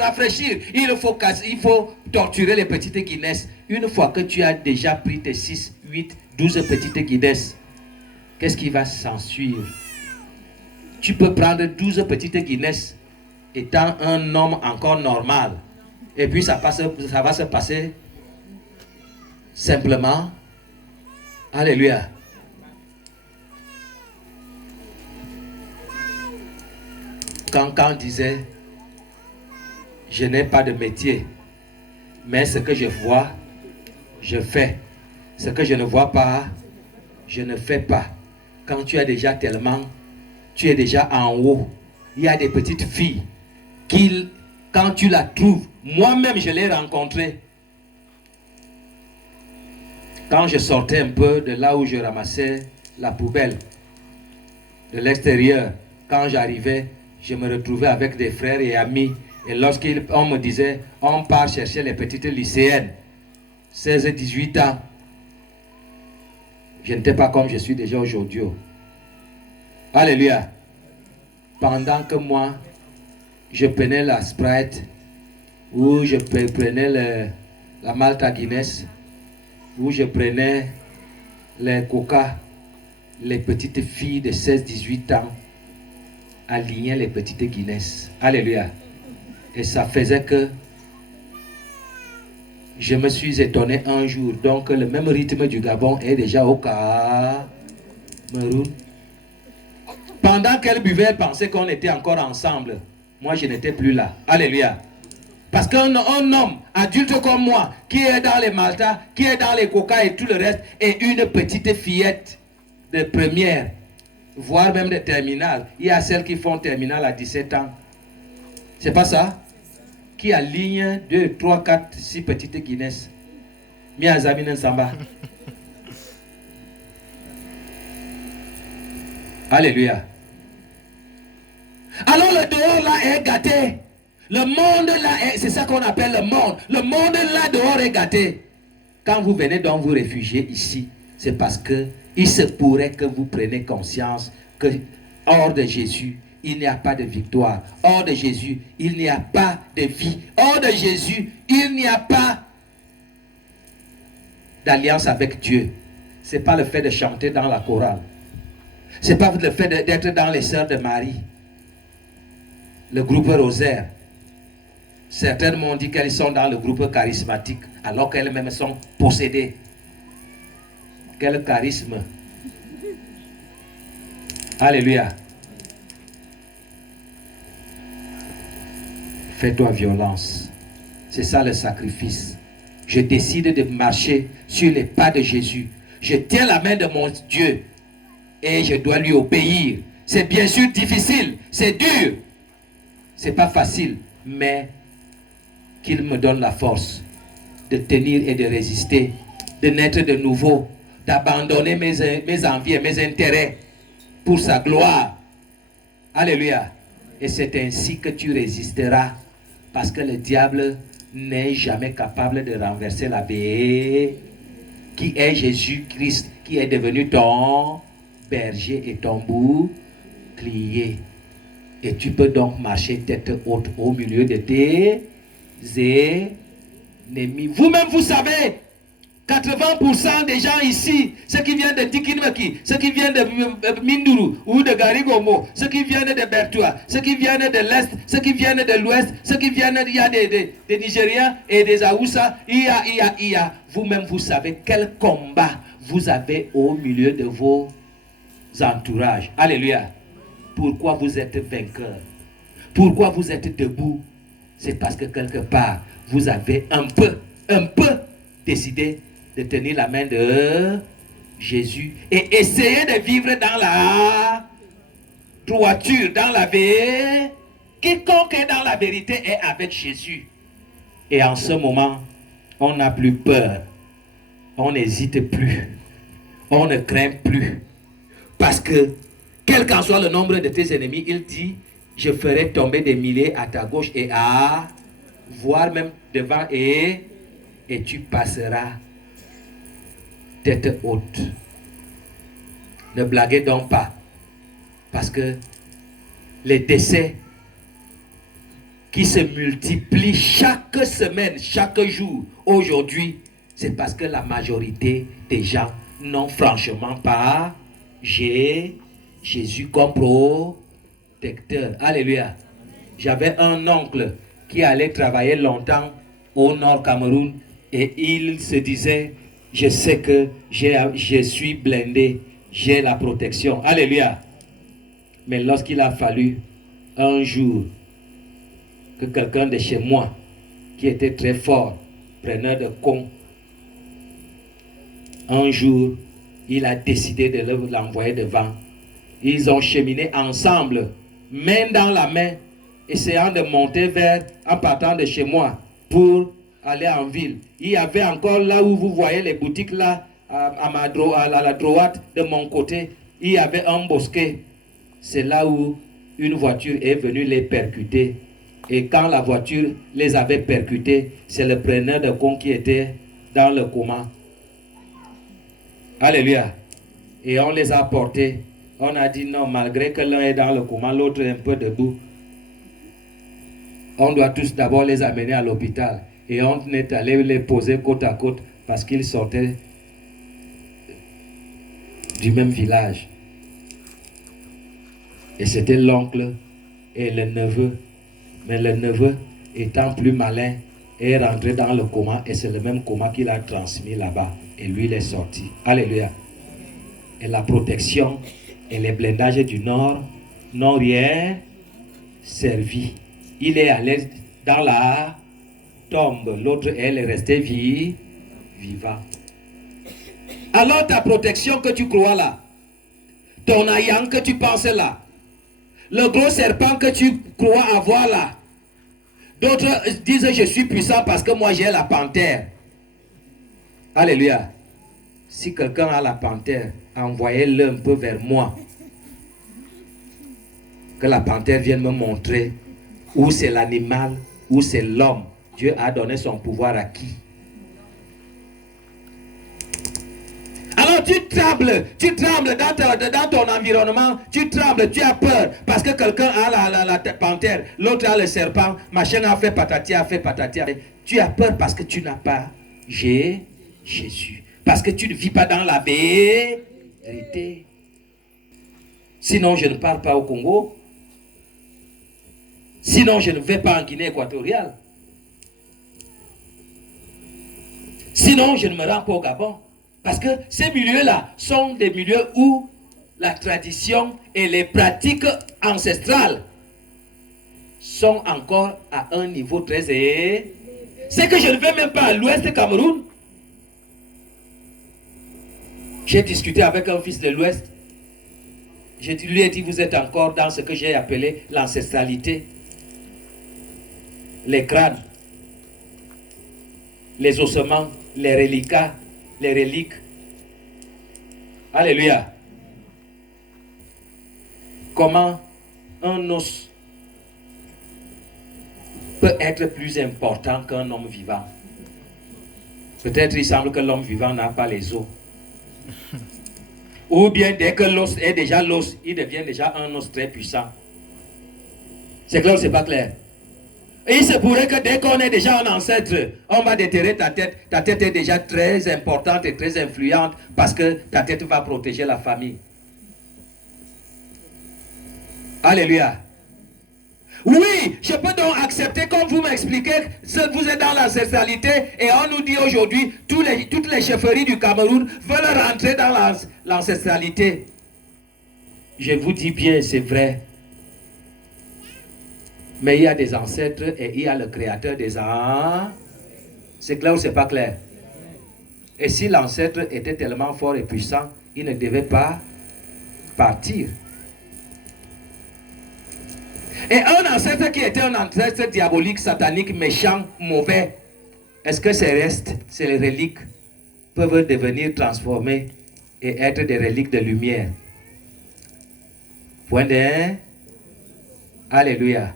rafraîchir, il faut torturer les petites Guinness. Une fois que tu as déjà pris tes 6, 8, 12 petites Guinness, qu'est-ce qui va s'ensuivre? Tu peux prendre 12 petites Guinness étant un homme encore normal. Et puis ça va se passer simplement. Alléluia. Quand on disait, je n'ai pas de métier, mais ce que je vois, je fais. Ce que je ne vois pas, je ne fais pas. Quand tu as déjà tellement, tu es déjà en haut. Il y a des petites filles qui, quand tu la trouves, moi-même je l'ai rencontrée. Quand je sortais un peu de là où je ramassais la poubelle, de l'extérieur, quand j'arrivais, je me retrouvais avec des frères et amis. Et lorsqu'on me disait, on part chercher les petites lycéennes, 16-18 ans, je n'étais pas comme je suis déjà aujourd'hui. Alléluia. Pendant que moi, je prenais la Sprite, ou je prenais la Malta Guinness, ou je prenais les Coca, les petites filles de 16-18 ans alignaient les petites Guinness. Alléluia. Et ça faisait que je me suis étonné un jour. Donc le même rythme du Gabon est déjà au Cameroun. Pendant qu'elle buvait, elle pensait qu'on était encore ensemble. Moi, je n'étais plus là. Alléluia. Parce qu'un homme adulte comme moi, qui est dans les Malta, qui est dans les Coca et tout le reste, et une petite fillette de première, voire même de terminale. Il y a celles qui font terminale à 17 ans. C'est pas ça? Qui aligne 2, 3, 4, 6 petites Guinness. Miazamine Samba. Alléluia. Alors le dehors là est gâté. Le monde là, c'est ça qu'on appelle le monde. Le monde là dehors est gâté. Quand vous venez donc vous réfugier ici, c'est parce que il se pourrait que vous preniez conscience que hors de Jésus, il n'y a pas de victoire. Hors de Jésus, il n'y a pas de vie. Hors de Jésus, il n'y a pas d'alliance avec Dieu. Ce n'est pas le fait de chanter dans la chorale. Ce n'est pas le fait d'être dans les sœurs de Marie. Le groupe Rosaire. Certaines m'ont dit qu'elles sont dans le groupe charismatique, alors qu'elles-mêmes sont possédées. Quel charisme. Alléluia. Fais-toi violence. C'est ça le sacrifice. Je décide de marcher sur les pas de Jésus. Je tiens la main de mon Dieu et je dois lui obéir. C'est bien sûr difficile, c'est dur. C'est pas facile, mais qu'il me donne la force de tenir et de résister, de naître de nouveau, d'abandonner mes envies et mes intérêts pour sa gloire. Alléluia. Et c'est ainsi que tu résisteras, parce que le diable n'est jamais capable de renverser la paix, qui est Jésus-Christ, qui est devenu ton berger et ton bouclier. Et tu peux donc marcher tête haute au milieu de tes ennemis. Vous-même, vous savez, 80% des gens ici, ceux qui viennent de Tikinmaki, ceux qui viennent de Minduru ou de Garigomo, ceux qui viennent de Bertoua, ceux qui viennent de l'Est, ceux qui viennent de l'Ouest, ceux qui viennent, il y a des Nigériens et des Aoussa, il y a. Vous-même, vous savez quel combat vous avez au milieu de vos entourages. Alléluia. Pourquoi vous êtes vainqueur? Pourquoi vous êtes debout? C'est parce que quelque part, vous avez un peu décidé de tenir la main de Jésus et essayer de vivre dans la droiture, dans la vérité. Quiconque est dans la vérité est avec Jésus. Et en ce moment, on n'a plus peur. On n'hésite plus. On ne craint plus. Parce que, quel qu'en soit le nombre de tes ennemis, il dit, je ferai tomber des milliers à ta gauche et à, voire même devant et tu passeras tête haute. Ne blaguez donc pas. Parce que les décès qui se multiplient chaque semaine, chaque jour, aujourd'hui, c'est parce que la majorité des gens n'ont franchement pas Jésus comme protecteur. Alléluia. J'avais un oncle qui allait travailler longtemps au Nord Cameroun et il se disait, je sais que je suis blindé, j'ai la protection. Alléluia. Mais lorsqu'il a fallu un jour que quelqu'un de chez moi, qui était très fort, preneur de con, un jour, il a décidé de l'envoyer devant. Ils ont cheminé ensemble, main dans la main, essayant de monter en partant de chez moi, pour aller en ville. Il y avait encore là où vous voyez les boutiques là, à la droite de mon côté, il y avait un bosquet. C'est là où une voiture est venue les percuter. Et quand la voiture les avait percutés, c'est le preneur de con qui était dans le coma. Alléluia. Et on les a portés. On a dit non, malgré que l'un est dans le coma, l'autre est un peu debout. On doit tous d'abord les amener à l'hôpital. Et on est allé les poser côte à côte parce qu'ils sortaient du même village. Et c'était l'oncle et le neveu. Mais le neveu, étant plus malin, est rentré dans le coma et c'est le même coma qu'il a transmis là-bas. Et lui, il est sorti. Alléluia. Et la protection et les blindages du Nord n'ont rien servi. Il est allé dans la tombe. L'autre, elle est restée vivant. Alors ta protection que tu crois là, ton ayant que tu penses là, le gros serpent que tu crois avoir là, d'autres disent je suis puissant parce que moi j'ai la panthère. Alléluia. Si quelqu'un a la panthère, envoyez-le un peu vers moi. Que la panthère vienne me montrer où c'est l'animal, où c'est l'homme. Dieu a donné son pouvoir à qui? Alors tu trembles dans ton environnement, tu trembles, tu as peur parce que quelqu'un a la panthère, l'autre a le serpent, machin a fait patati, Tu as peur parce que tu n'as pas Jésus. Parce que tu ne vis pas dans la vérité. Sinon, je ne pars pas au Congo. Sinon, je ne vais pas en Guinée équatoriale. Sinon, je ne me rends pas au Gabon. Parce que ces milieux-là sont des milieux où la tradition et les pratiques ancestrales sont encore à un niveau très élevé. C'est que je ne vais même pas à l'ouest du Cameroun. J'ai discuté avec un fils de l'ouest. Je lui ai dit, vous êtes encore dans ce que j'ai appelé l'ancestralité. Les crânes, les ossements, les reliquats, les reliques. Alléluia. Comment un os peut être plus important qu'un homme vivant? Peut-être il semble que l'homme vivant n'a pas les os. Ou bien dès que l'os est déjà l'os, il devient déjà un os très puissant. C'est clair ou c'est pas clair? Et il se pourrait que dès qu'on est déjà un ancêtre, on va déterrer ta tête. Ta tête est déjà très importante et très influente parce que ta tête va protéger la famille. Alléluia. Oui, je peux donc accepter, comme vous m'expliquez, vous êtes dans l'ancestralité et on nous dit aujourd'hui, toutes les chefferies du Cameroun veulent rentrer dans l'ancestralité. Je vous dis bien, c'est vrai. Mais il y a des ancêtres et il y a le créateur des ancêtres. C'est clair ou c'est pas clair? Et si l'ancêtre était tellement fort et puissant, il ne devait pas partir. Et un ancêtre qui était un ancêtre diabolique, satanique, méchant, mauvais, est-ce que ces restes, ces reliques, peuvent devenir transformés et être des reliques de lumière? Point d'un. Alléluia.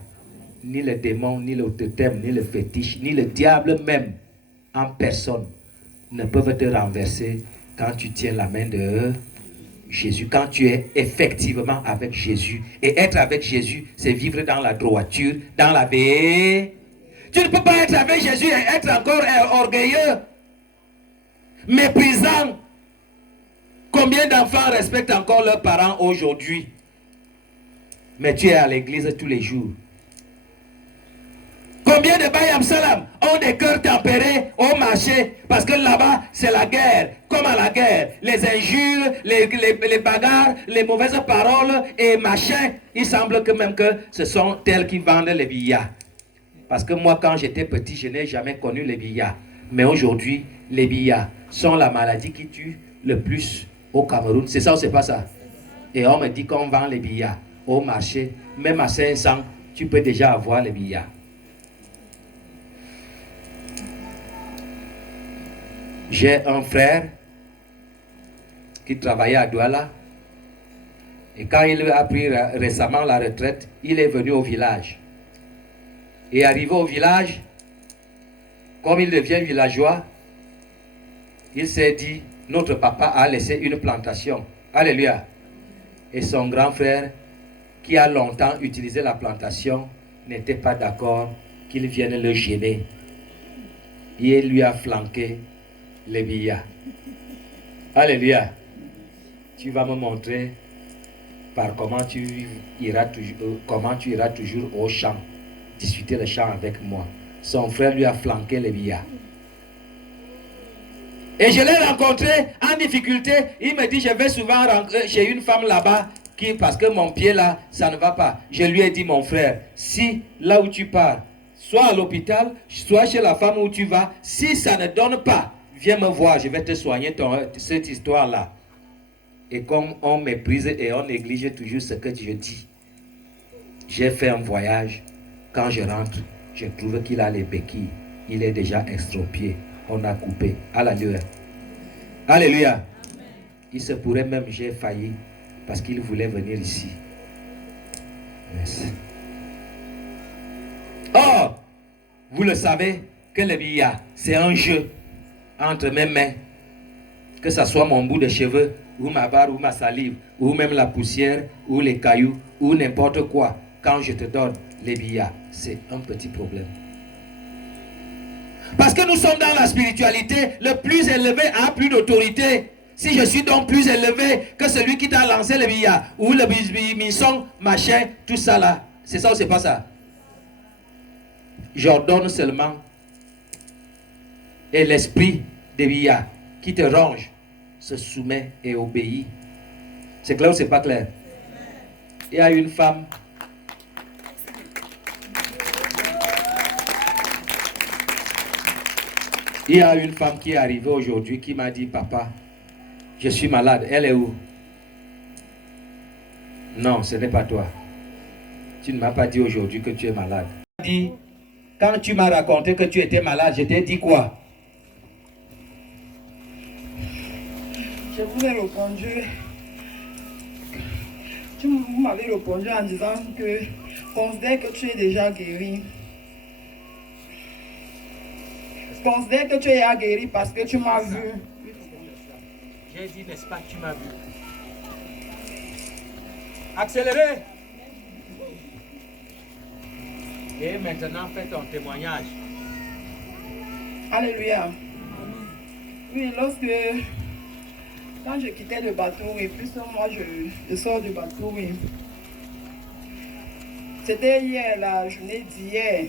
Ni le démon, ni le totem, ni le fétiche, ni le diable même, en personne, ne peuvent te renverser quand tu tiens la main de Jésus, quand tu es effectivement avec Jésus. Et être avec Jésus, c'est vivre dans la droiture, dans la vérité. Tu ne peux pas être avec Jésus et être encore orgueilleux, méprisant. Combien d'enfants respectent encore leurs parents aujourd'hui? Mais tu es à l'église tous les jours. Combien de Bayam Salam ont des cœurs tempérés au marché? Parce que là-bas, c'est la guerre. Comme à la guerre. Les injures, les bagarres, les mauvaises paroles et machin. Il semble que même que ce sont tels qui vendent les billets. Parce que moi, quand j'étais petit, je n'ai jamais connu les billets. Mais aujourd'hui, les billets sont la maladie qui tue le plus au Cameroun. C'est ça ou c'est pas ça? Et on me dit qu'on vend les billets au marché. Même à 500, tu peux déjà avoir les billets. J'ai un frère qui travaillait à Douala. Et quand il a pris récemment la retraite, il est venu au village. Et arrivé au village, comme il devient villageois, il s'est dit, notre papa a laissé une plantation. Alléluia. Et son grand frère, qui a longtemps utilisé la plantation, n'était pas d'accord qu'il vienne le gêner. Et il lui a flanqué les billets. Alléluia. Tu vas me montrer par comment tu iras toujours au champ, discuter le champ avec moi. Son frère lui a flanqué les billets. Et je l'ai rencontré en difficulté. Il me dit, je vais souvent chez une femme là-bas, parce que mon pied là, ça ne va pas. Je lui ai dit, mon frère, si là où tu pars, soit à l'hôpital, soit chez la femme où tu vas, si ça ne donne pas, viens me voir, je vais te soigner cette histoire-là. Et comme on méprise et on néglige toujours ce que je dis, j'ai fait un voyage. Quand je rentre, je trouve qu'il a les béquilles. Il est déjà extropié. On a coupé. Alléluia. Alléluia. Amen. Il se pourrait même, j'ai failli, parce qu'il voulait venir ici. Merci. Or, vous le savez, que le billard, c'est un jeu entre mes mains. Que ce soit mon bout de cheveux, ou ma barre, ou ma salive, ou même la poussière, ou les cailloux, ou n'importe quoi. Quand je te donne les billards, c'est un petit problème. Parce que nous sommes dans la spiritualité, le plus élevé a plus d'autorité. Si je suis donc plus élevé que celui qui t'a lancé le billard, ou le misson, machin, tout ça là, c'est ça ou c'est pas ça? J'ordonne seulement. Et l'esprit des billards qui te ronge se soumet et obéit. C'est clair ou c'est pas clair? Il y a une femme. Il y a une femme qui est arrivée aujourd'hui qui m'a dit, papa, je suis malade. Elle est où? Non, ce n'est pas toi. Tu ne m'as pas dit aujourd'hui que tu es malade. Quand tu m'as raconté que tu étais malade, je t'ai dit quoi? Je vous ai répondu. Vous m'avez répondu en disant que considère que tu es déjà guéri. Considère que tu es déjà guéri parce que tu m'as vu. J'ai dit, n'est-ce pas, tu m'as vu. Accélérez. Et maintenant, fais ton témoignage. Alléluia. Oui, quand je quittais le bateau, et puis moi je sors du bateau, oui. C'était hier, la journée d'hier.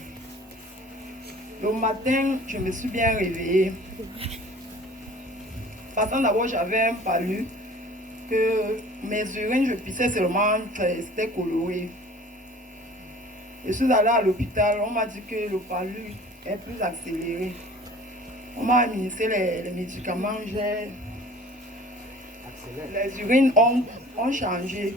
Le matin, je me suis bien réveillée. Parce que d'abord, j'avais un palu, que mes urines, je pissais seulement, c'était coloré. Je suis allée à l'hôpital, on m'a dit que le palu est plus accéléré. On m'a administré les médicaments, les urines ont changé.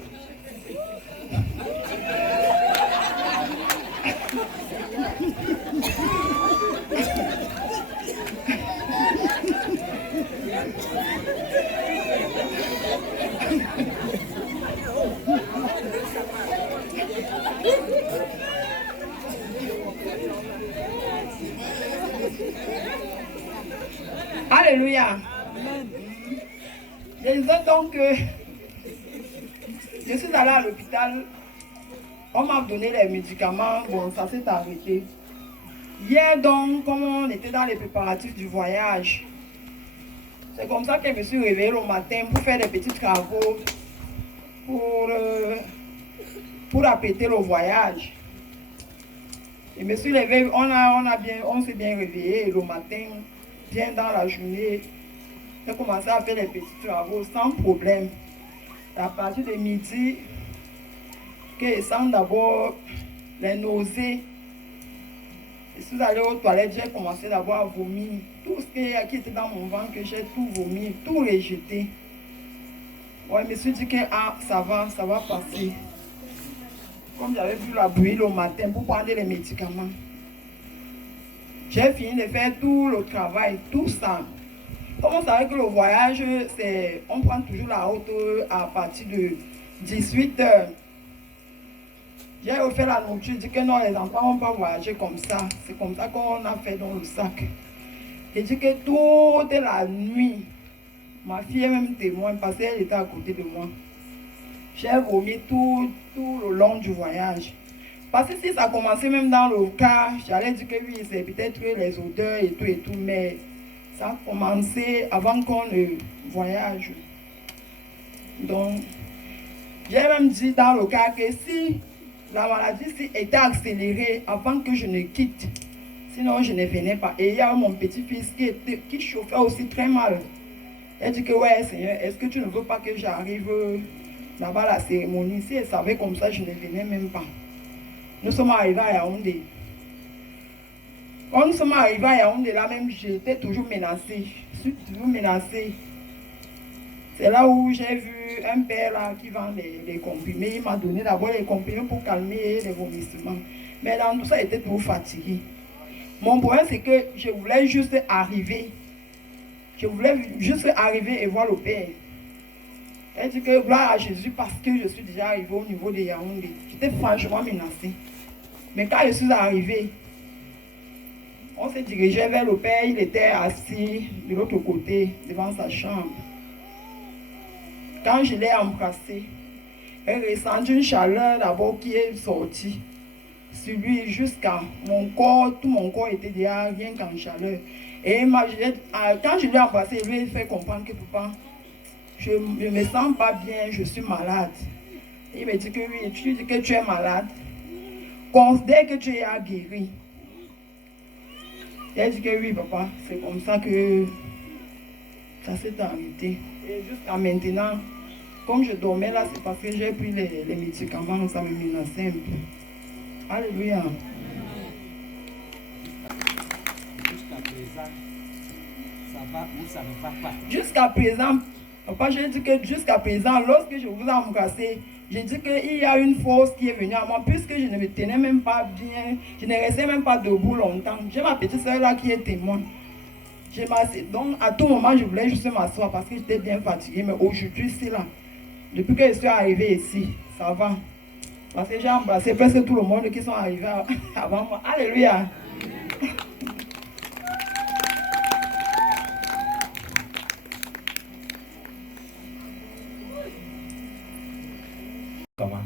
Alléluia. Je disais donc que je suis allée à l'hôpital, on m'a donné les médicaments, bon, ça s'est arrêté. Hier donc, comme on était dans les préparatifs du voyage, c'est comme ça que je me suis réveillée le matin pour faire des petits travaux, pour apprêter le voyage. Et me suis levée, on s'est bien réveillé. Et le matin, bien dans la journée, j'ai commencé à faire les petits travaux sans problème. Et à partir de midi, que je sens d'abord les nausées. Je suis allée aux toilettes, j'ai commencé d'abord à vomir. Tout ce qui était dans mon ventre, j'ai tout vomi, tout rejeté. Ouais, je me suis dit que ça va passer. Comme j'avais vu la bruit le matin pour prendre les médicaments. J'ai fini de faire tout le travail, tout ça. Comme on savait que le voyage, on prend toujours la route à partir de 18 h. J'ai refait la nourriture, j'ai dit que non, les enfants ne vont pas voyager comme ça. C'est comme ça qu'on a fait dans le sac. J'ai dit que toute la nuit, ma fille est même témoin parce qu'elle était à côté de moi. J'ai vomi tout le long du voyage. Parce que si ça commençait même dans le car, j'allais dire que oui, c'est peut-être les odeurs et tout, mais ça a commencé avant qu'on ne voyage. Donc, j'ai même dit dans le cas que si la maladie était accélérée avant que je ne quitte, sinon je ne venais pas. Et il y a mon petit-fils qui chauffait aussi très mal. Il a dit que ouais, Seigneur, est-ce que tu ne veux pas que j'arrive là-bas à la cérémonie? Si elle savait comme ça, je ne venais même pas. Nous sommes arrivés à Yaoundé. Quand nous sommes arrivés à Yaoundé, là même, j'étais toujours menacée. Je suis toujours menacée. C'est là où j'ai vu un père là qui vend les comprimés. Il m'a donné d'abord les comprimés pour calmer les vomissements. Mais dans tout ça, j'étais trop fatiguée. Mon problème, c'est que je voulais juste arriver. Je voulais juste arriver et voir le Père. Elle dit que gloire à Jésus parce que je suis déjà arrivée au niveau de Yaoundé. J'étais franchement menacée. Mais quand je suis arrivée, on s'est dirigé vers le Père. Il était assis de l'autre côté, devant sa chambre. Quand je l'ai embrassé, elle ressentit une chaleur d'abord qui est sortie sur lui jusqu'à mon corps. Tout mon corps était déjà rien qu'en chaleur. Et quand je l'ai embrassé, il lui a fait comprendre que papa, je ne me sens pas bien, je suis malade. Il me dit que oui, tu dis que tu es malade. Considère que tu es guéri. Il a dit que oui, papa, c'est comme ça que ça s'est arrêté. Et jusqu'à maintenant, comme je dormais là, c'est parce que j'ai pris les médicaments, ça me menaçait un peu. Alléluia. Jusqu'à présent, ça va ou ça ne va pas? Jusqu'à présent, papa, j'ai dit que jusqu'à présent, lorsque je vous ai embrassé, j'ai dit qu'il y a une force qui est venue à moi, puisque je ne me tenais même pas bien, je ne restais même pas debout longtemps. J'ai ma petite soeur là qui est témoin. Donc, à tout moment, je voulais juste m'asseoir parce que j'étais bien fatiguée. Mais aujourd'hui, c'est là. Depuis que je suis arrivée ici, ça va. Parce que j'ai embrassé presque tout le monde qui sont arrivés avant moi. Alléluia. Comment?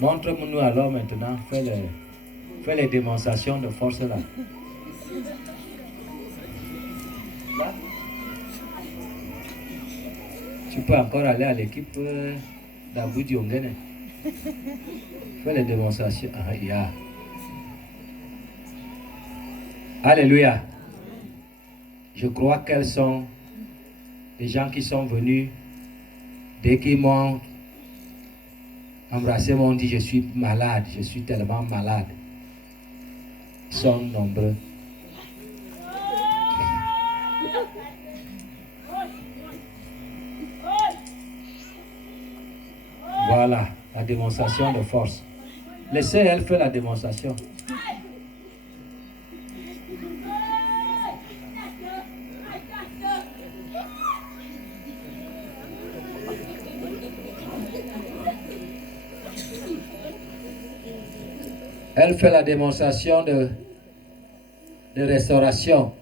Montre-nous alors maintenant, fais les démonstrations de force là. Tu peux encore aller à l'équipe d'Abou Diongene. Fais les démonstrations. Ah, yeah. Alléluia. Je crois qu'elles sont les gens qui sont venus. Dès qu'ils m'ont embrassé, m'ont dit je suis malade, je suis tellement malade. Ils sont nombreux. Voilà, la démonstration de force. Laissez elle faire la démonstration. Elle fait la démonstration de restauration.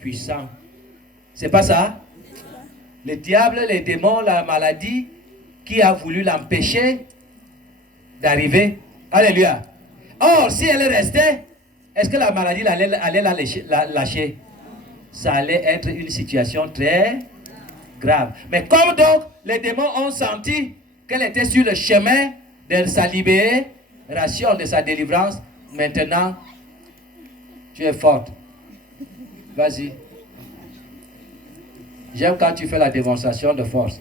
Puissant. C'est pas ça? Le diable, les démons, la maladie qui a voulu l'empêcher d'arriver. Alléluia. Or, si elle est restée, est-ce que la maladie allait la lâcher? Ça allait être une situation très grave. Mais comme donc les démons ont senti qu'elle était sur le chemin de sa libération, de sa délivrance, maintenant, tu es forte. Vas-y. J'aime quand tu fais la démonstration de force.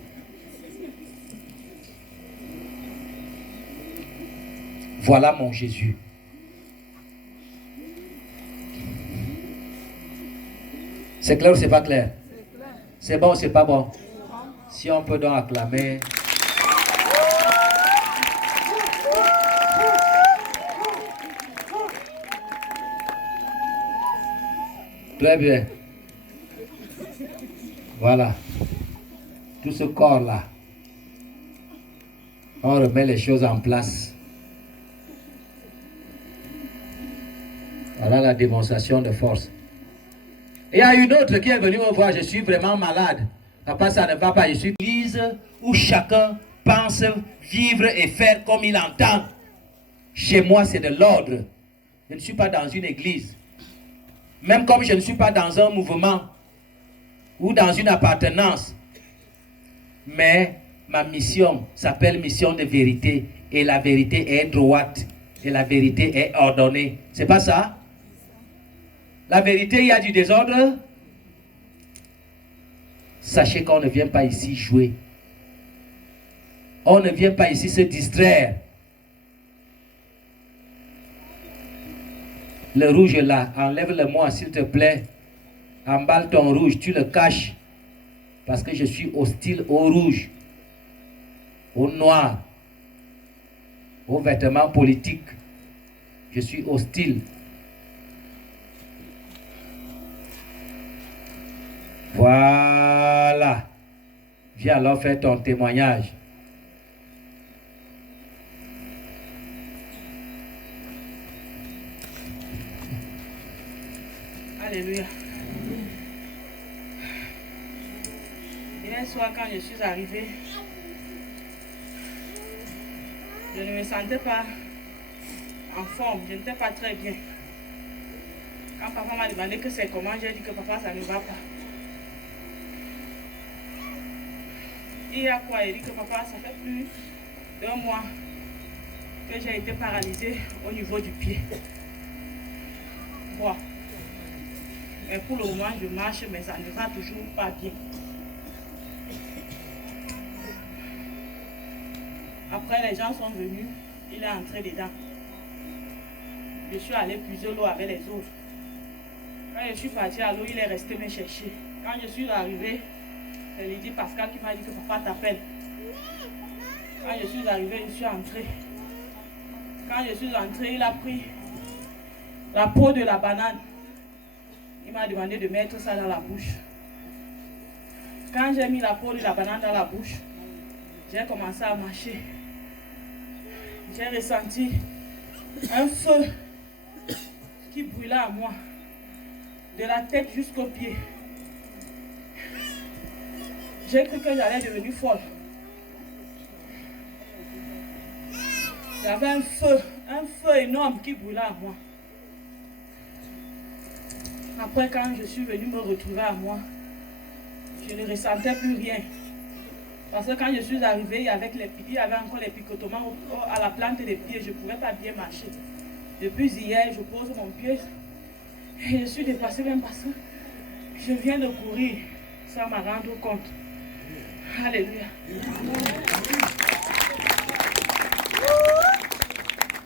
Voilà mon Jésus. C'est clair ou c'est pas clair? C'est bon ou c'est pas bon? Si on peut donc acclamer. Très bien. Voilà. Tout ce corps-là. On remet les choses en place. Voilà la démonstration de force. Et il y a une autre qui est venue me voir, je suis vraiment malade. Papa, ça ne va pas, je suis l'église où chacun pense vivre et faire comme il entend. Chez moi, c'est de l'ordre. Je ne suis pas dans une église. Même comme je ne suis pas dans un mouvement ou dans une appartenance. Mais ma mission s'appelle mission de vérité. Et la vérité est droite. Et la vérité est ordonnée. C'est pas ça? La vérité, il y a du désordre. Sachez qu'on ne vient pas ici jouer. On ne vient pas ici se distraire. Le rouge là, enlève-le-moi s'il te plaît. Emballe ton rouge, tu le caches. Parce que je suis hostile au rouge, au noir, aux vêtements politiques. Je suis hostile. Voilà. Viens alors faire ton témoignage. Alléluia. Hier soir, quand je suis arrivée, je ne me sentais pas en forme, je n'étais pas très bien. Quand papa m'a demandé que c'est comment, j'ai dit que papa, ça ne va pas. Il y a quoi? Il dit que papa, ça fait plus d'1 mois que j'ai été paralysée au niveau du pied. Bon. Mais pour le moment, je marche, mais ça ne va toujours pas bien. Après, les gens sont venus, il est entré dedans. Je suis allée puiser l'eau avec les autres. Quand je suis partie à l'eau, il est resté me chercher. Quand je suis arrivée, c'est Lydie Pascal qui m'a dit que papa t'appelle. Quand je suis arrivée, je suis entrée. Quand je suis entrée, il a pris la peau de la banane. Il m'a demandé de mettre ça dans la bouche. Quand j'ai mis la peau de la banane dans la bouche, j'ai commencé à marcher. J'ai ressenti un feu qui brûlait à moi, de la tête jusqu'aux pieds. J'ai cru que j'allais devenir folle. Il y avait un feu énorme qui brûlait à moi. Après, quand je suis venue me retrouver à moi, je ne ressentais plus rien. Parce que quand je suis arrivée, il y avait encore les picotements à la plante des pieds. Je ne pouvais pas bien marcher. Depuis hier, je pose mon pied et je suis déplacée même parce que je viens de courir sans m'en rendre compte. Alléluia.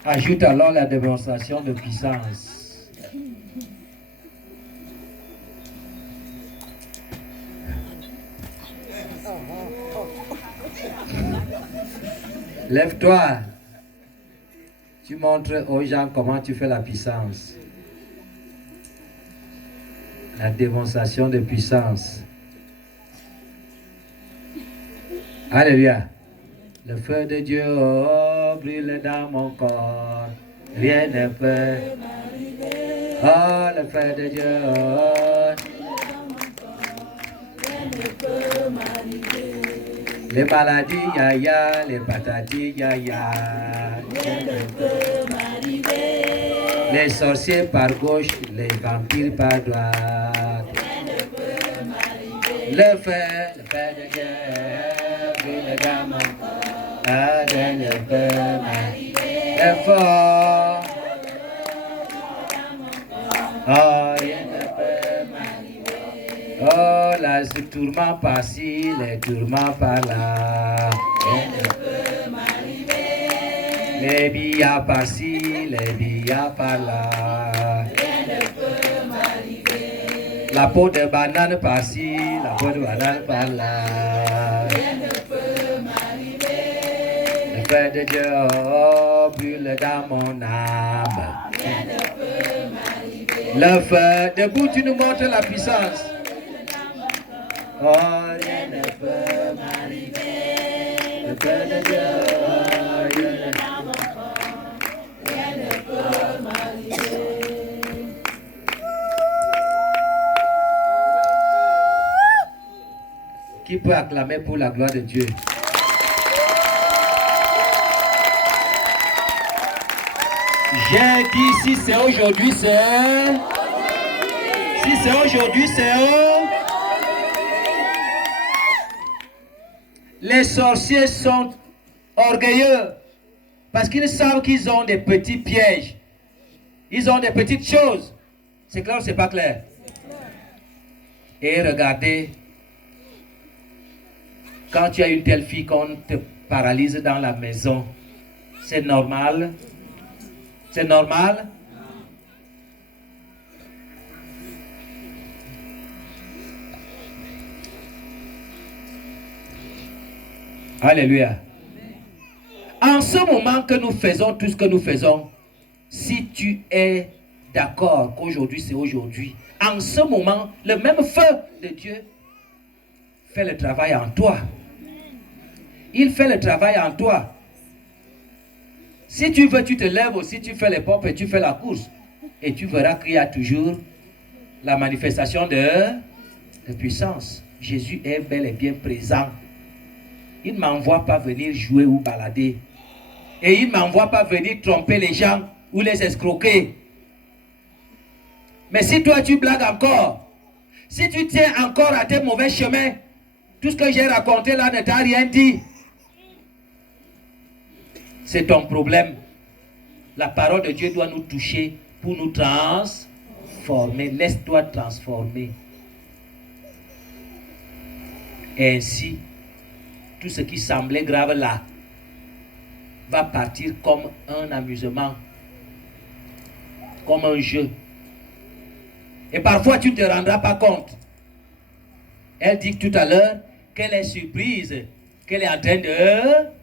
Ajoute alors la démonstration de puissance. Lève-toi. Tu montres aux gens comment tu fais la puissance. La démonstration de puissance. Alléluia. Le feu de Dieu brûle dans mon corps. Rien ne peut. Oh, le feu de Dieu. Les maladies, ya ya, les patatis, ya ya. Rien ne peut m'arriver. Les sorciers par gauche, les vampires par droite. Le feu de Dieu, brûle le gamin. Rien ne peut m'arriver. Le fort. Oh, rien ne peut m'arriver. Oh, là, ce tourment par-ci, les tourments par-là. Rien ne peut m'arriver. Les billards par-ci, les billards par-là. Rien ne peut m'arriver. La peau de banane par-ci, la peau de banane par-là. Rien ne peut m'arriver. Le feu de Dieu, oh, brûle dans mon âme. Rien ne peut m'arriver. Le feu, debout, tu nous montres la puissance. Oh, rien ne peut m'arriver. Le feu de Dieu, oh, rien ne peut m'arriver. Qui peut acclamer pour la gloire de Dieu? J'ai dit, si c'est aujourd'hui, c'est... Si c'est aujourd'hui, c'est... Les sorciers sont orgueilleux parce qu'ils savent qu'ils ont des petits pièges. Ils ont des petites choses. C'est clair ou c'est pas clair? Et regardez, quand tu as une telle fille qu'on te paralyse dans la maison, c'est normal? C'est normal? Alléluia. En ce moment que nous faisons tout ce que nous faisons, si tu es d'accord qu'aujourd'hui c'est aujourd'hui, en ce moment, le même feu de Dieu fait le travail en toi. Il fait le travail en toi. Si tu veux, tu te lèves aussi, tu fais les pompes et tu fais la course. Et tu verras qu'il y a toujours la manifestation de puissance. Jésus est bel et bien présent. Il ne m'envoie pas venir jouer ou balader. Et il ne m'envoie pas venir tromper les gens ou les escroquer. Mais si toi tu blagues encore, si tu tiens encore à tes mauvais chemins, tout ce que j'ai raconté là ne t'a rien dit. C'est ton problème. La parole de Dieu doit nous toucher pour nous transformer. Laisse-toi transformer. Et ainsi, tout ce qui semblait grave là va partir comme un amusement, comme un jeu. Et parfois tu ne te rendras pas compte. Elle dit tout à l'heure qu'elle est surprise, qu'elle est en train de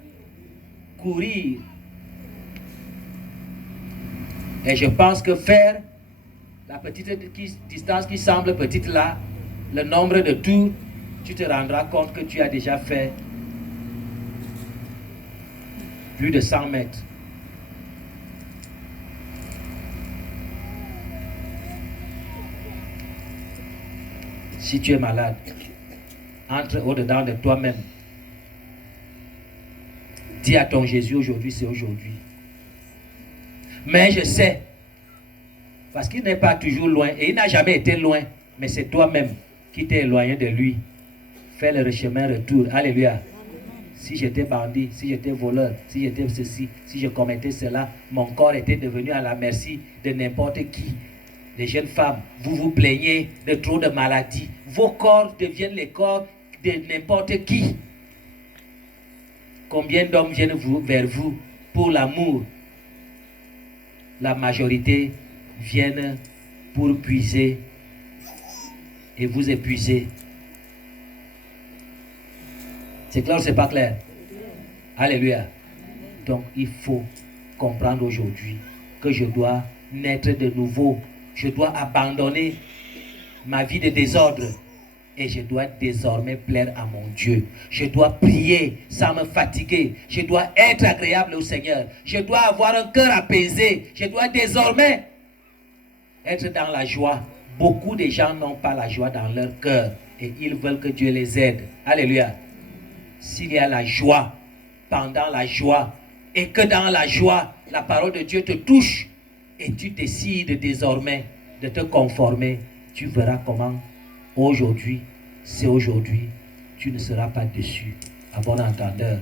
courir. Et je pense que faire la petite distance qui semble petite là, le nombre de tours, tu te rendras compte que tu as déjà fait plus de 100 mètres. Si tu es malade, entre au-dedans de toi-même. Dis à ton Jésus, aujourd'hui, c'est aujourd'hui. Mais je sais, parce qu'il n'est pas toujours loin, et il n'a jamais été loin, mais c'est toi-même qui t'es éloigné de lui. Fais le chemin retour. Alléluia. Si j'étais bandit, si j'étais voleur, si j'étais ceci, si je commettais cela, mon corps était devenu à la merci de n'importe qui. Les jeunes femmes, vous vous plaignez de trop de maladies. Vos corps deviennent les corps de n'importe qui. Combien d'hommes viennent vers vous pour l'amour? La majorité viennent pour puiser et vous épuiser. C'est clair ou c'est pas clair? Alléluia. Donc il faut comprendre aujourd'hui que je dois naître de nouveau. Je dois abandonner ma vie de désordre et je dois désormais plaire à mon Dieu. Je dois prier sans me fatiguer. Je dois être agréable au Seigneur. Je dois avoir un cœur apaisé. Je dois désormais être dans la joie. Beaucoup de gens n'ont pas la joie dans leur cœur et ils veulent que Dieu les aide. Alléluia. S'il y a la joie, pendant la joie, et que dans la joie, la parole de Dieu te touche et tu décides désormais de te conformer, tu verras comment aujourd'hui, c'est aujourd'hui, tu ne seras pas déçu. À bon entendeur.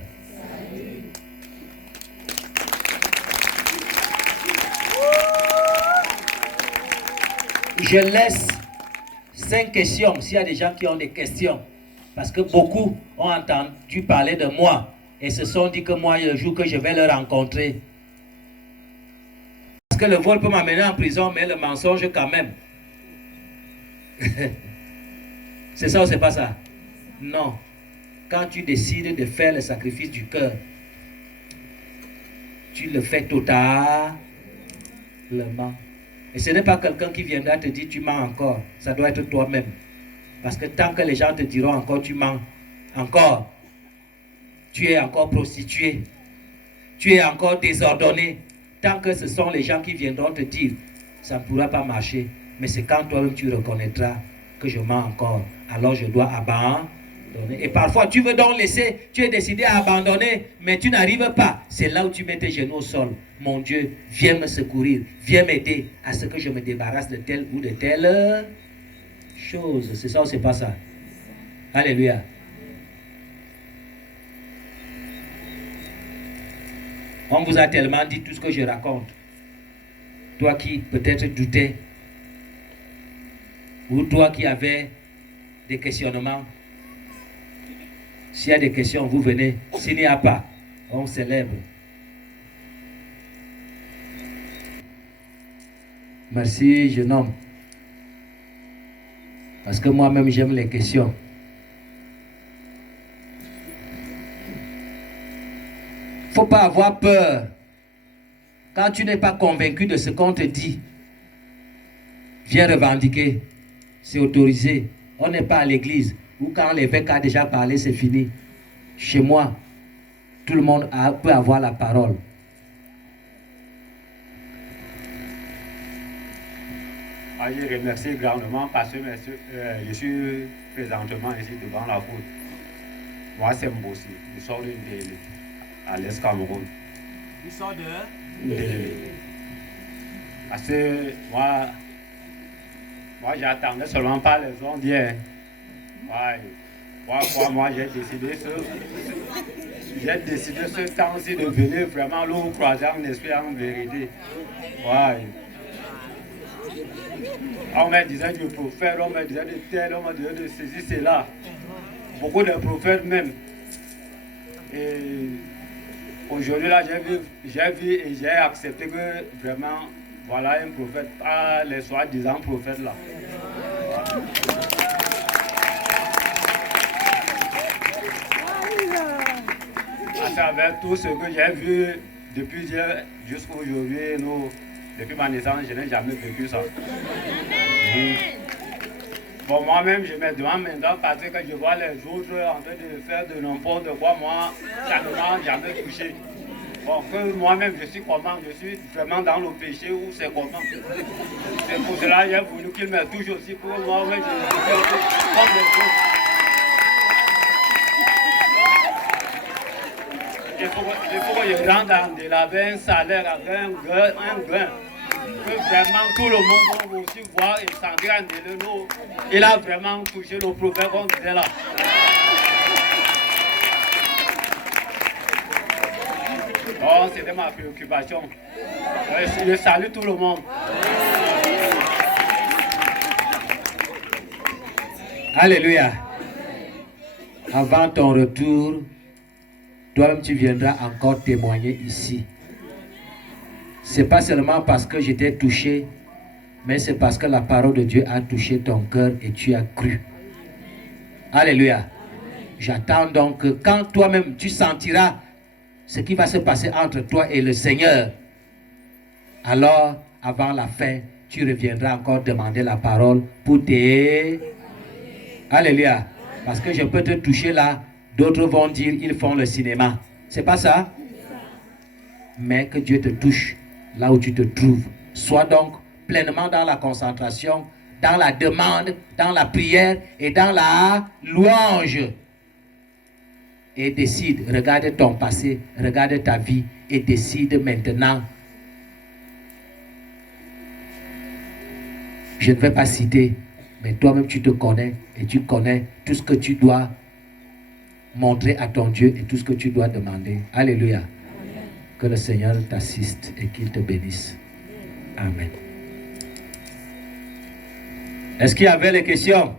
Je laisse 5 questions s'il y a des gens qui ont des questions. Parce que beaucoup ont entendu parler de moi et se sont dit que moi, le jour que je vais le rencontrer, parce que le vol peut m'amener en prison, mais le mensonge quand même. C'est ça ou c'est pas ça? Non. Quand tu décides de faire le sacrifice du cœur, tu le fais totalement. Et ce n'est pas quelqu'un qui viendra te dire tu mens encore. Ça doit être toi-même. Parce que tant que les gens te diront encore tu mens, encore, tu es encore prostitué, tu es encore désordonné. Tant que ce sont les gens qui viendront te dire, ça ne pourra pas marcher. Mais c'est quand toi-même tu reconnaîtras que je mens encore. Alors je dois abandonner. Et parfois tu veux donc laisser, tu es décidé à abandonner, mais tu n'arrives pas. C'est là où tu mets tes genoux au sol. Mon Dieu, viens me secourir, viens m'aider à ce que je me débarrasse de telle ou de telle chose. C'est ça ou c'est pas ça? Alléluia. On vous a tellement dit tout ce que je raconte. Toi qui peut-être doutais, ou toi qui avais des questionnements. S'il y a des questions, vous venez. S'il n'y a pas, on célèbre. Merci, jeune homme. Parce que moi-même, j'aime les questions. Il ne faut pas avoir peur. Quand tu n'es pas convaincu de ce qu'on te dit, viens revendiquer. C'est autorisé. On n'est pas à l'église où quand l'évêque a déjà parlé, c'est fini. Chez moi, tout le monde peut avoir la parole. Je remercie grandement parce que je suis présentement ici devant la foule. Moi, c'est Mbossi. Je sors d'une ville à l'Est Cameroun. Il sort de... Parce que moi j'attendais seulement pas les Indiens. Moi, j'ai décidé ce temps-ci de venir vraiment l'eau croiser en esprit, en vérité. Ouais. On me disait du prophète, on me disait de tel, on me disait de ceci, cela. Beaucoup de prophètes même. Et aujourd'hui, là, j'ai vu et j'ai accepté que vraiment, voilà un prophète, pas les soi-disant prophètes là. À travers tout ce que j'ai vu depuis hier jusqu'à aujourd'hui, depuis ma naissance, je n'ai jamais vécu ça. Bon, moi-même, je me demande maintenant parce que je vois les autres en train de faire de n'importe quoi, moi, ça ne m'a jamais touché. Bon, que moi-même, je suis comment? Je suis vraiment dans le péché ou c'est comment? C'est pour cela que j'ai voulu qu'il me touche aussi pour moi-même, je me fais comme les autres. Il faut que je rentre dans de avec un salaire, avec un gain. Que vraiment tout le monde va aussi voir et sentir un déléno. Il a vraiment touché le prophète qu'on disait là. Oh, c'était ma préoccupation. Je salue tout le monde. Alléluia. Avant ton retour, toi-même tu viendras encore témoigner ici. C'est pas seulement parce que j'étais touché, mais c'est parce que la parole de Dieu a touché ton cœur et tu as cru. Alléluia. J'attends donc que quand toi-même tu sentiras ce qui va se passer entre toi et le Seigneur, alors avant la fin, tu reviendras encore demander la parole pour tes... Alléluia. Parce que je peux te toucher là, d'autres vont dire ils font le cinéma. C'est pas ça? Mais que Dieu te touche là où tu te trouves. Sois donc pleinement dans la concentration, dans la demande, dans la prière et dans la louange. Et décide, regarde ton passé, regarde ta vie et décide maintenant Je ne vais pas citer, mais toi-même tu te connais et tu connais tout ce que tu dois montrer à ton Dieu et tout ce que tu dois demander. Alléluia. Que le Seigneur t'assiste et qu'il te bénisse. Amen. Est-ce qu'il y avait les questions?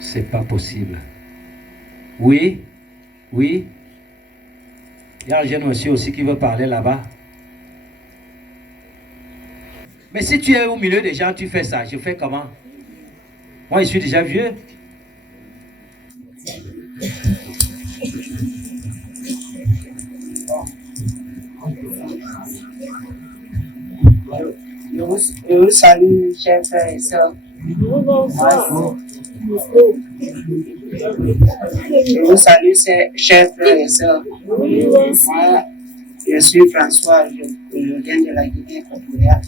C'est pas possible. Oui, oui. Il y a un jeune monsieur aussi qui veut parler là-bas. Mais si tu es au milieu des gens, tu fais ça. Je fais comment? Moi, je suis déjà vieux. Je vous salue, chers frères et sœurs. Je vous salue, chers frères et sœurs. Moi, je suis François, je viens de la Guinée équatoriale.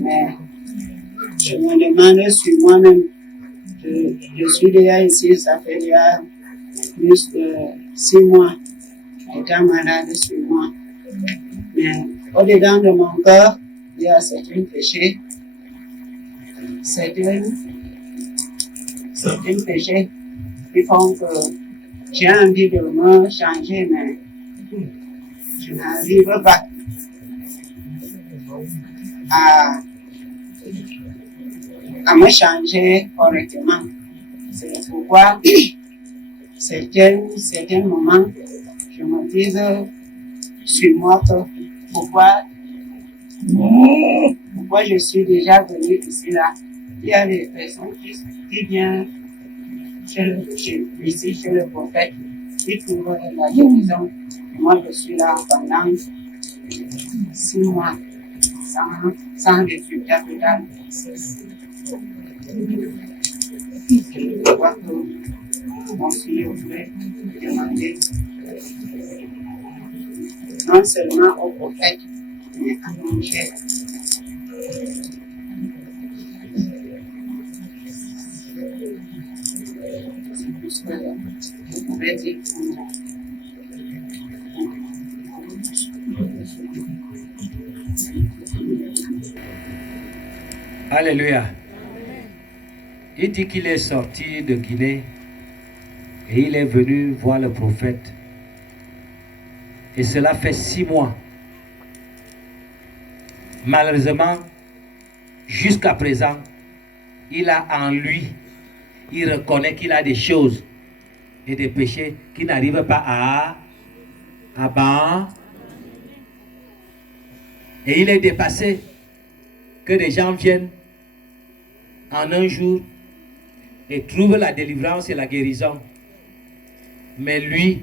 Mais je me demande sur moi-même. Je suis déjà ici, ça fait déjà plus de 6 mois, étant malade sur moi. Mais au-dedans de mon cœur, il y a certains péchés, certains péchés qui font que j'ai envie de me changer, mais je n'arrive pas à me changer correctement. C'est pourquoi certains moments, je me dis sur moi que pourquoi je suis déjà venu ici là. Il y a des personnes qui viennent ici chez le prophète, qui trouvent la guérison. Moi je suis là pendant 6 mois sans résultat total. Je crois que mon Dieu voulait demander non seulement au prophète, mais à mon chef. C'est tout ce que je pouvais dire pour moi. Alléluia. Il dit qu'il est sorti de Guinée et il est venu voir le prophète. Et cela fait 6 mois. Malheureusement, jusqu'à présent, il a en lui, il reconnaît qu'il a des choses et des péchés qu'il n'arrive pas à abandonner. Et il est dépassé que des gens viennent en un jour et trouvent la délivrance et la guérison. Mais lui,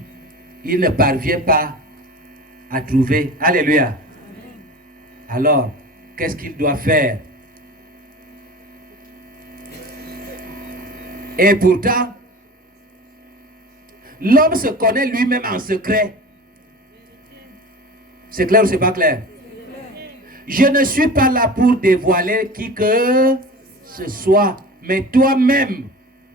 il ne parvient pas à trouver. Alléluia. Alors, qu'est-ce qu'il doit faire? Et pourtant, l'homme se connaît lui-même en secret. C'est clair ou c'est pas clair? Je ne suis pas là pour dévoiler qui que ce soit, mais toi-même,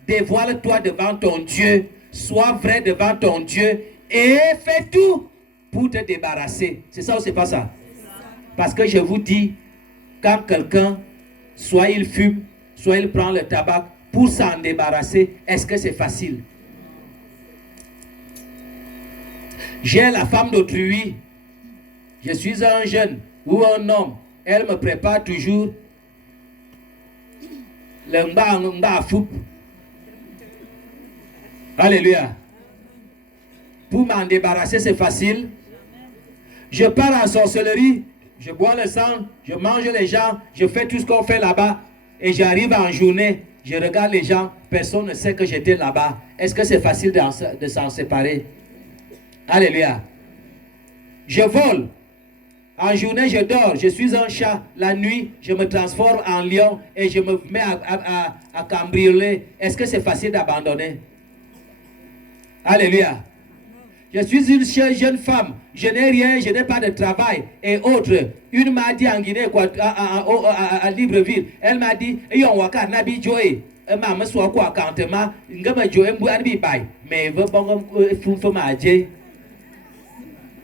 dévoile-toi devant ton Dieu, sois vrai devant ton Dieu et fais tout pour te débarrasser. C'est ça ou c'est pas ça? Parce que je vous dis, quand quelqu'un, soit il fume, soit il prend le tabac, pour s'en débarrasser, est-ce que c'est facile? J'ai la femme d'autrui, je suis un jeune ou un homme, elle me prépare toujours le mba fou. Alléluia. Pour m'en débarrasser, c'est facile. Je pars en sorcellerie, je bois le sang, je mange les gens, je fais tout ce qu'on fait là-bas et j'arrive en journée, je regarde les gens, personne ne sait que j'étais là-bas. Est-ce que c'est facile de s'en séparer? Alléluia. Je vole. En journée, je dors, je suis un chat. La nuit, je me transforme en lion et je me mets à cambrioler. Est-ce que c'est facile d'abandonner? Alléluia. Je suis une jeune femme, je n'ai rien, je n'ai pas de travail et autres. Une m'a dit en Guinée, à Libreville, elle m'a dit, maman soit quoi quand ma ngama jo embu anbi bay mais veut bon fou maje.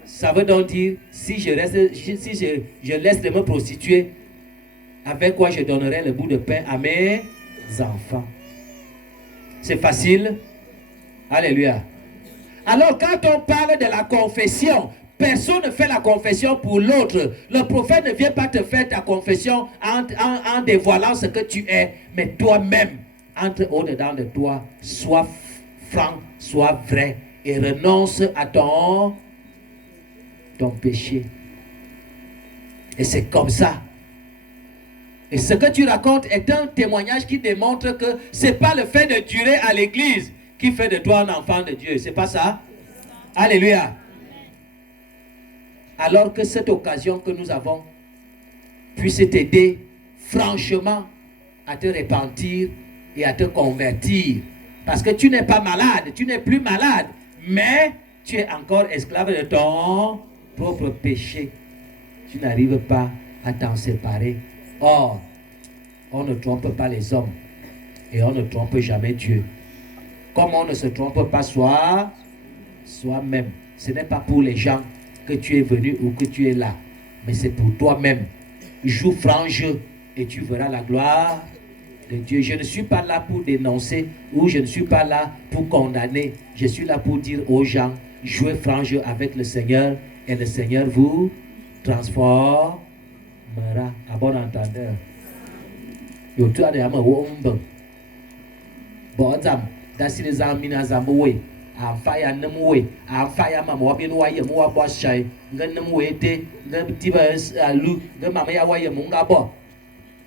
Ça veut donc dire si je laisse de me prostituer, avec quoi je donnerai le bout de pain à mes enfants. C'est facile. Alléluia. Alors quand on parle de la confession, personne ne fait la confession pour l'autre. Le prophète ne vient pas te faire ta confession en dévoilant ce que tu es, mais toi-même, entre au-dedans de toi, sois franc, sois vrai et renonce à ton péché. Et c'est comme ça. Et ce que tu racontes est un témoignage qui démontre que ce n'est pas le fait de durer à l'église qui fait de toi un enfant de Dieu. C'est pas ça? Alléluia. Alors que cette occasion que nous avons puisse t'aider franchement à te repentir et à te convertir. Parce que tu n'es pas malade, tu n'es plus malade, mais tu es encore esclave de ton propre péché. Tu n'arrives pas à t'en séparer. Or, on ne trompe pas les hommes et on ne trompe jamais Dieu. Comme on ne se trompe pas soi-même. Ce n'est pas pour les gens que tu es venu ou que tu es là, mais c'est pour toi-même. Joue franc jeu et tu verras la gloire de Dieu. Je ne suis pas là pour dénoncer ou je ne suis pas là pour condamner. Je suis là pour dire aux gens, jouez franc jeu avec le Seigneur et le Seigneur vous transformera. À bon entendeur. Yo tu as des amis où on peut. Bon, that's les amis na zamboé. A fire namwe. A fire mama wa bien waye mo wa bo shai. Ngan namwe te. Ngan tiba alu. Ngan mama ya waye mo nga bo.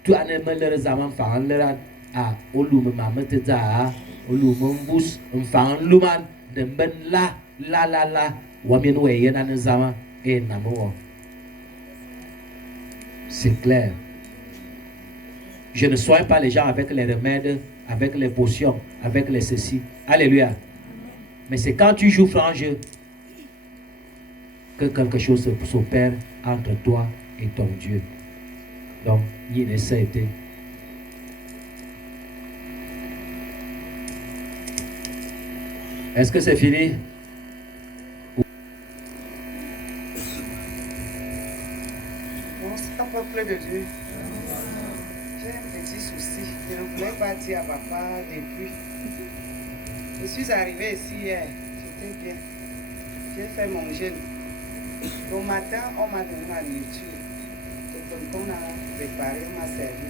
Tu ane melere zaman fan lera. A olu mama te za. Olu mbus mfan luman. Demben la. Wa bien waye na zaman. E namo. C'est clair. Je ne soigne pas les gens avec les remèdes, avec les potions, avec les ceci. Alléluia. Mais c'est quand tu joues franc jeu que quelque chose s'opère entre toi et ton Dieu. Donc, il essaie de... Est-ce que c'est fini? Peuple de Dieu, j'ai un petit souci. Je ne voulais pas dire à papa depuis. Je suis arrivée ici hier, j'étais bien. J'ai fait mon jeûne. Au matin, on m'a donné la nourriture. Donc, on a préparé, on m'a servi.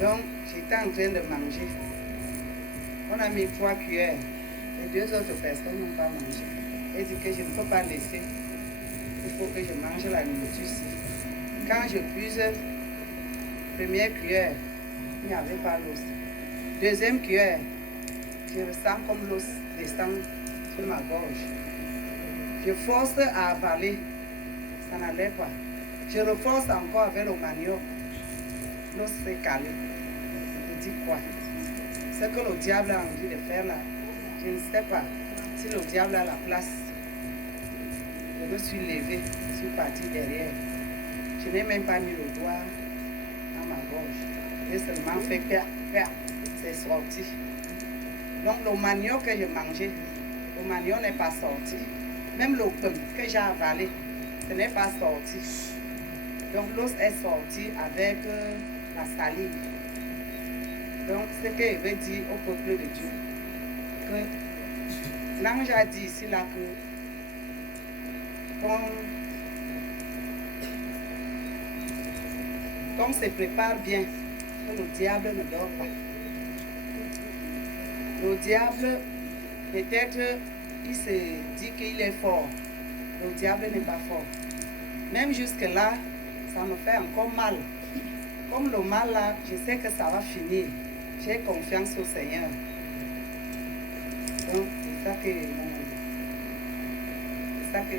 Donc, j'étais en train de manger. On a mis 3 cuillères. Et 2 autres personnes n'ont pas mangé. Elle dit que je ne peux pas laisser. Il faut que je mange la nourriture ici. Quand je puise, première cuillère, il n'y avait pas l'os. Deuxième cuillère, je ressens comme l'os descend sur ma gorge. Je force à avaler, ça n'allait pas. Je reforce encore avec le manioc. L'os s'est calé. Je dis quoi? Ce que le diable a envie de faire là, je ne sais pas si le diable a la place. Je me suis levée, je suis partie derrière. Je n'ai même pas mis le doigt dans ma gorge. J'ai seulement fait c'est sorti. Donc le manioc que je mangeais, le manioc n'est pas sorti. Même le pain que j'ai avalé, ce n'est pas sorti. Donc l'os est sorti avec la salive. Donc ce que je veux dire au peuple de Dieu, que l'ange a dit ici là que qu'on se prépare bien, que le diable ne dort pas. Le diable, peut-être, il se dit qu'il est fort. Le diable n'est pas fort. Même jusque-là, ça me fait encore mal. Comme le mal là, je sais que ça va finir. J'ai confiance au Seigneur. Donc, c'est ça que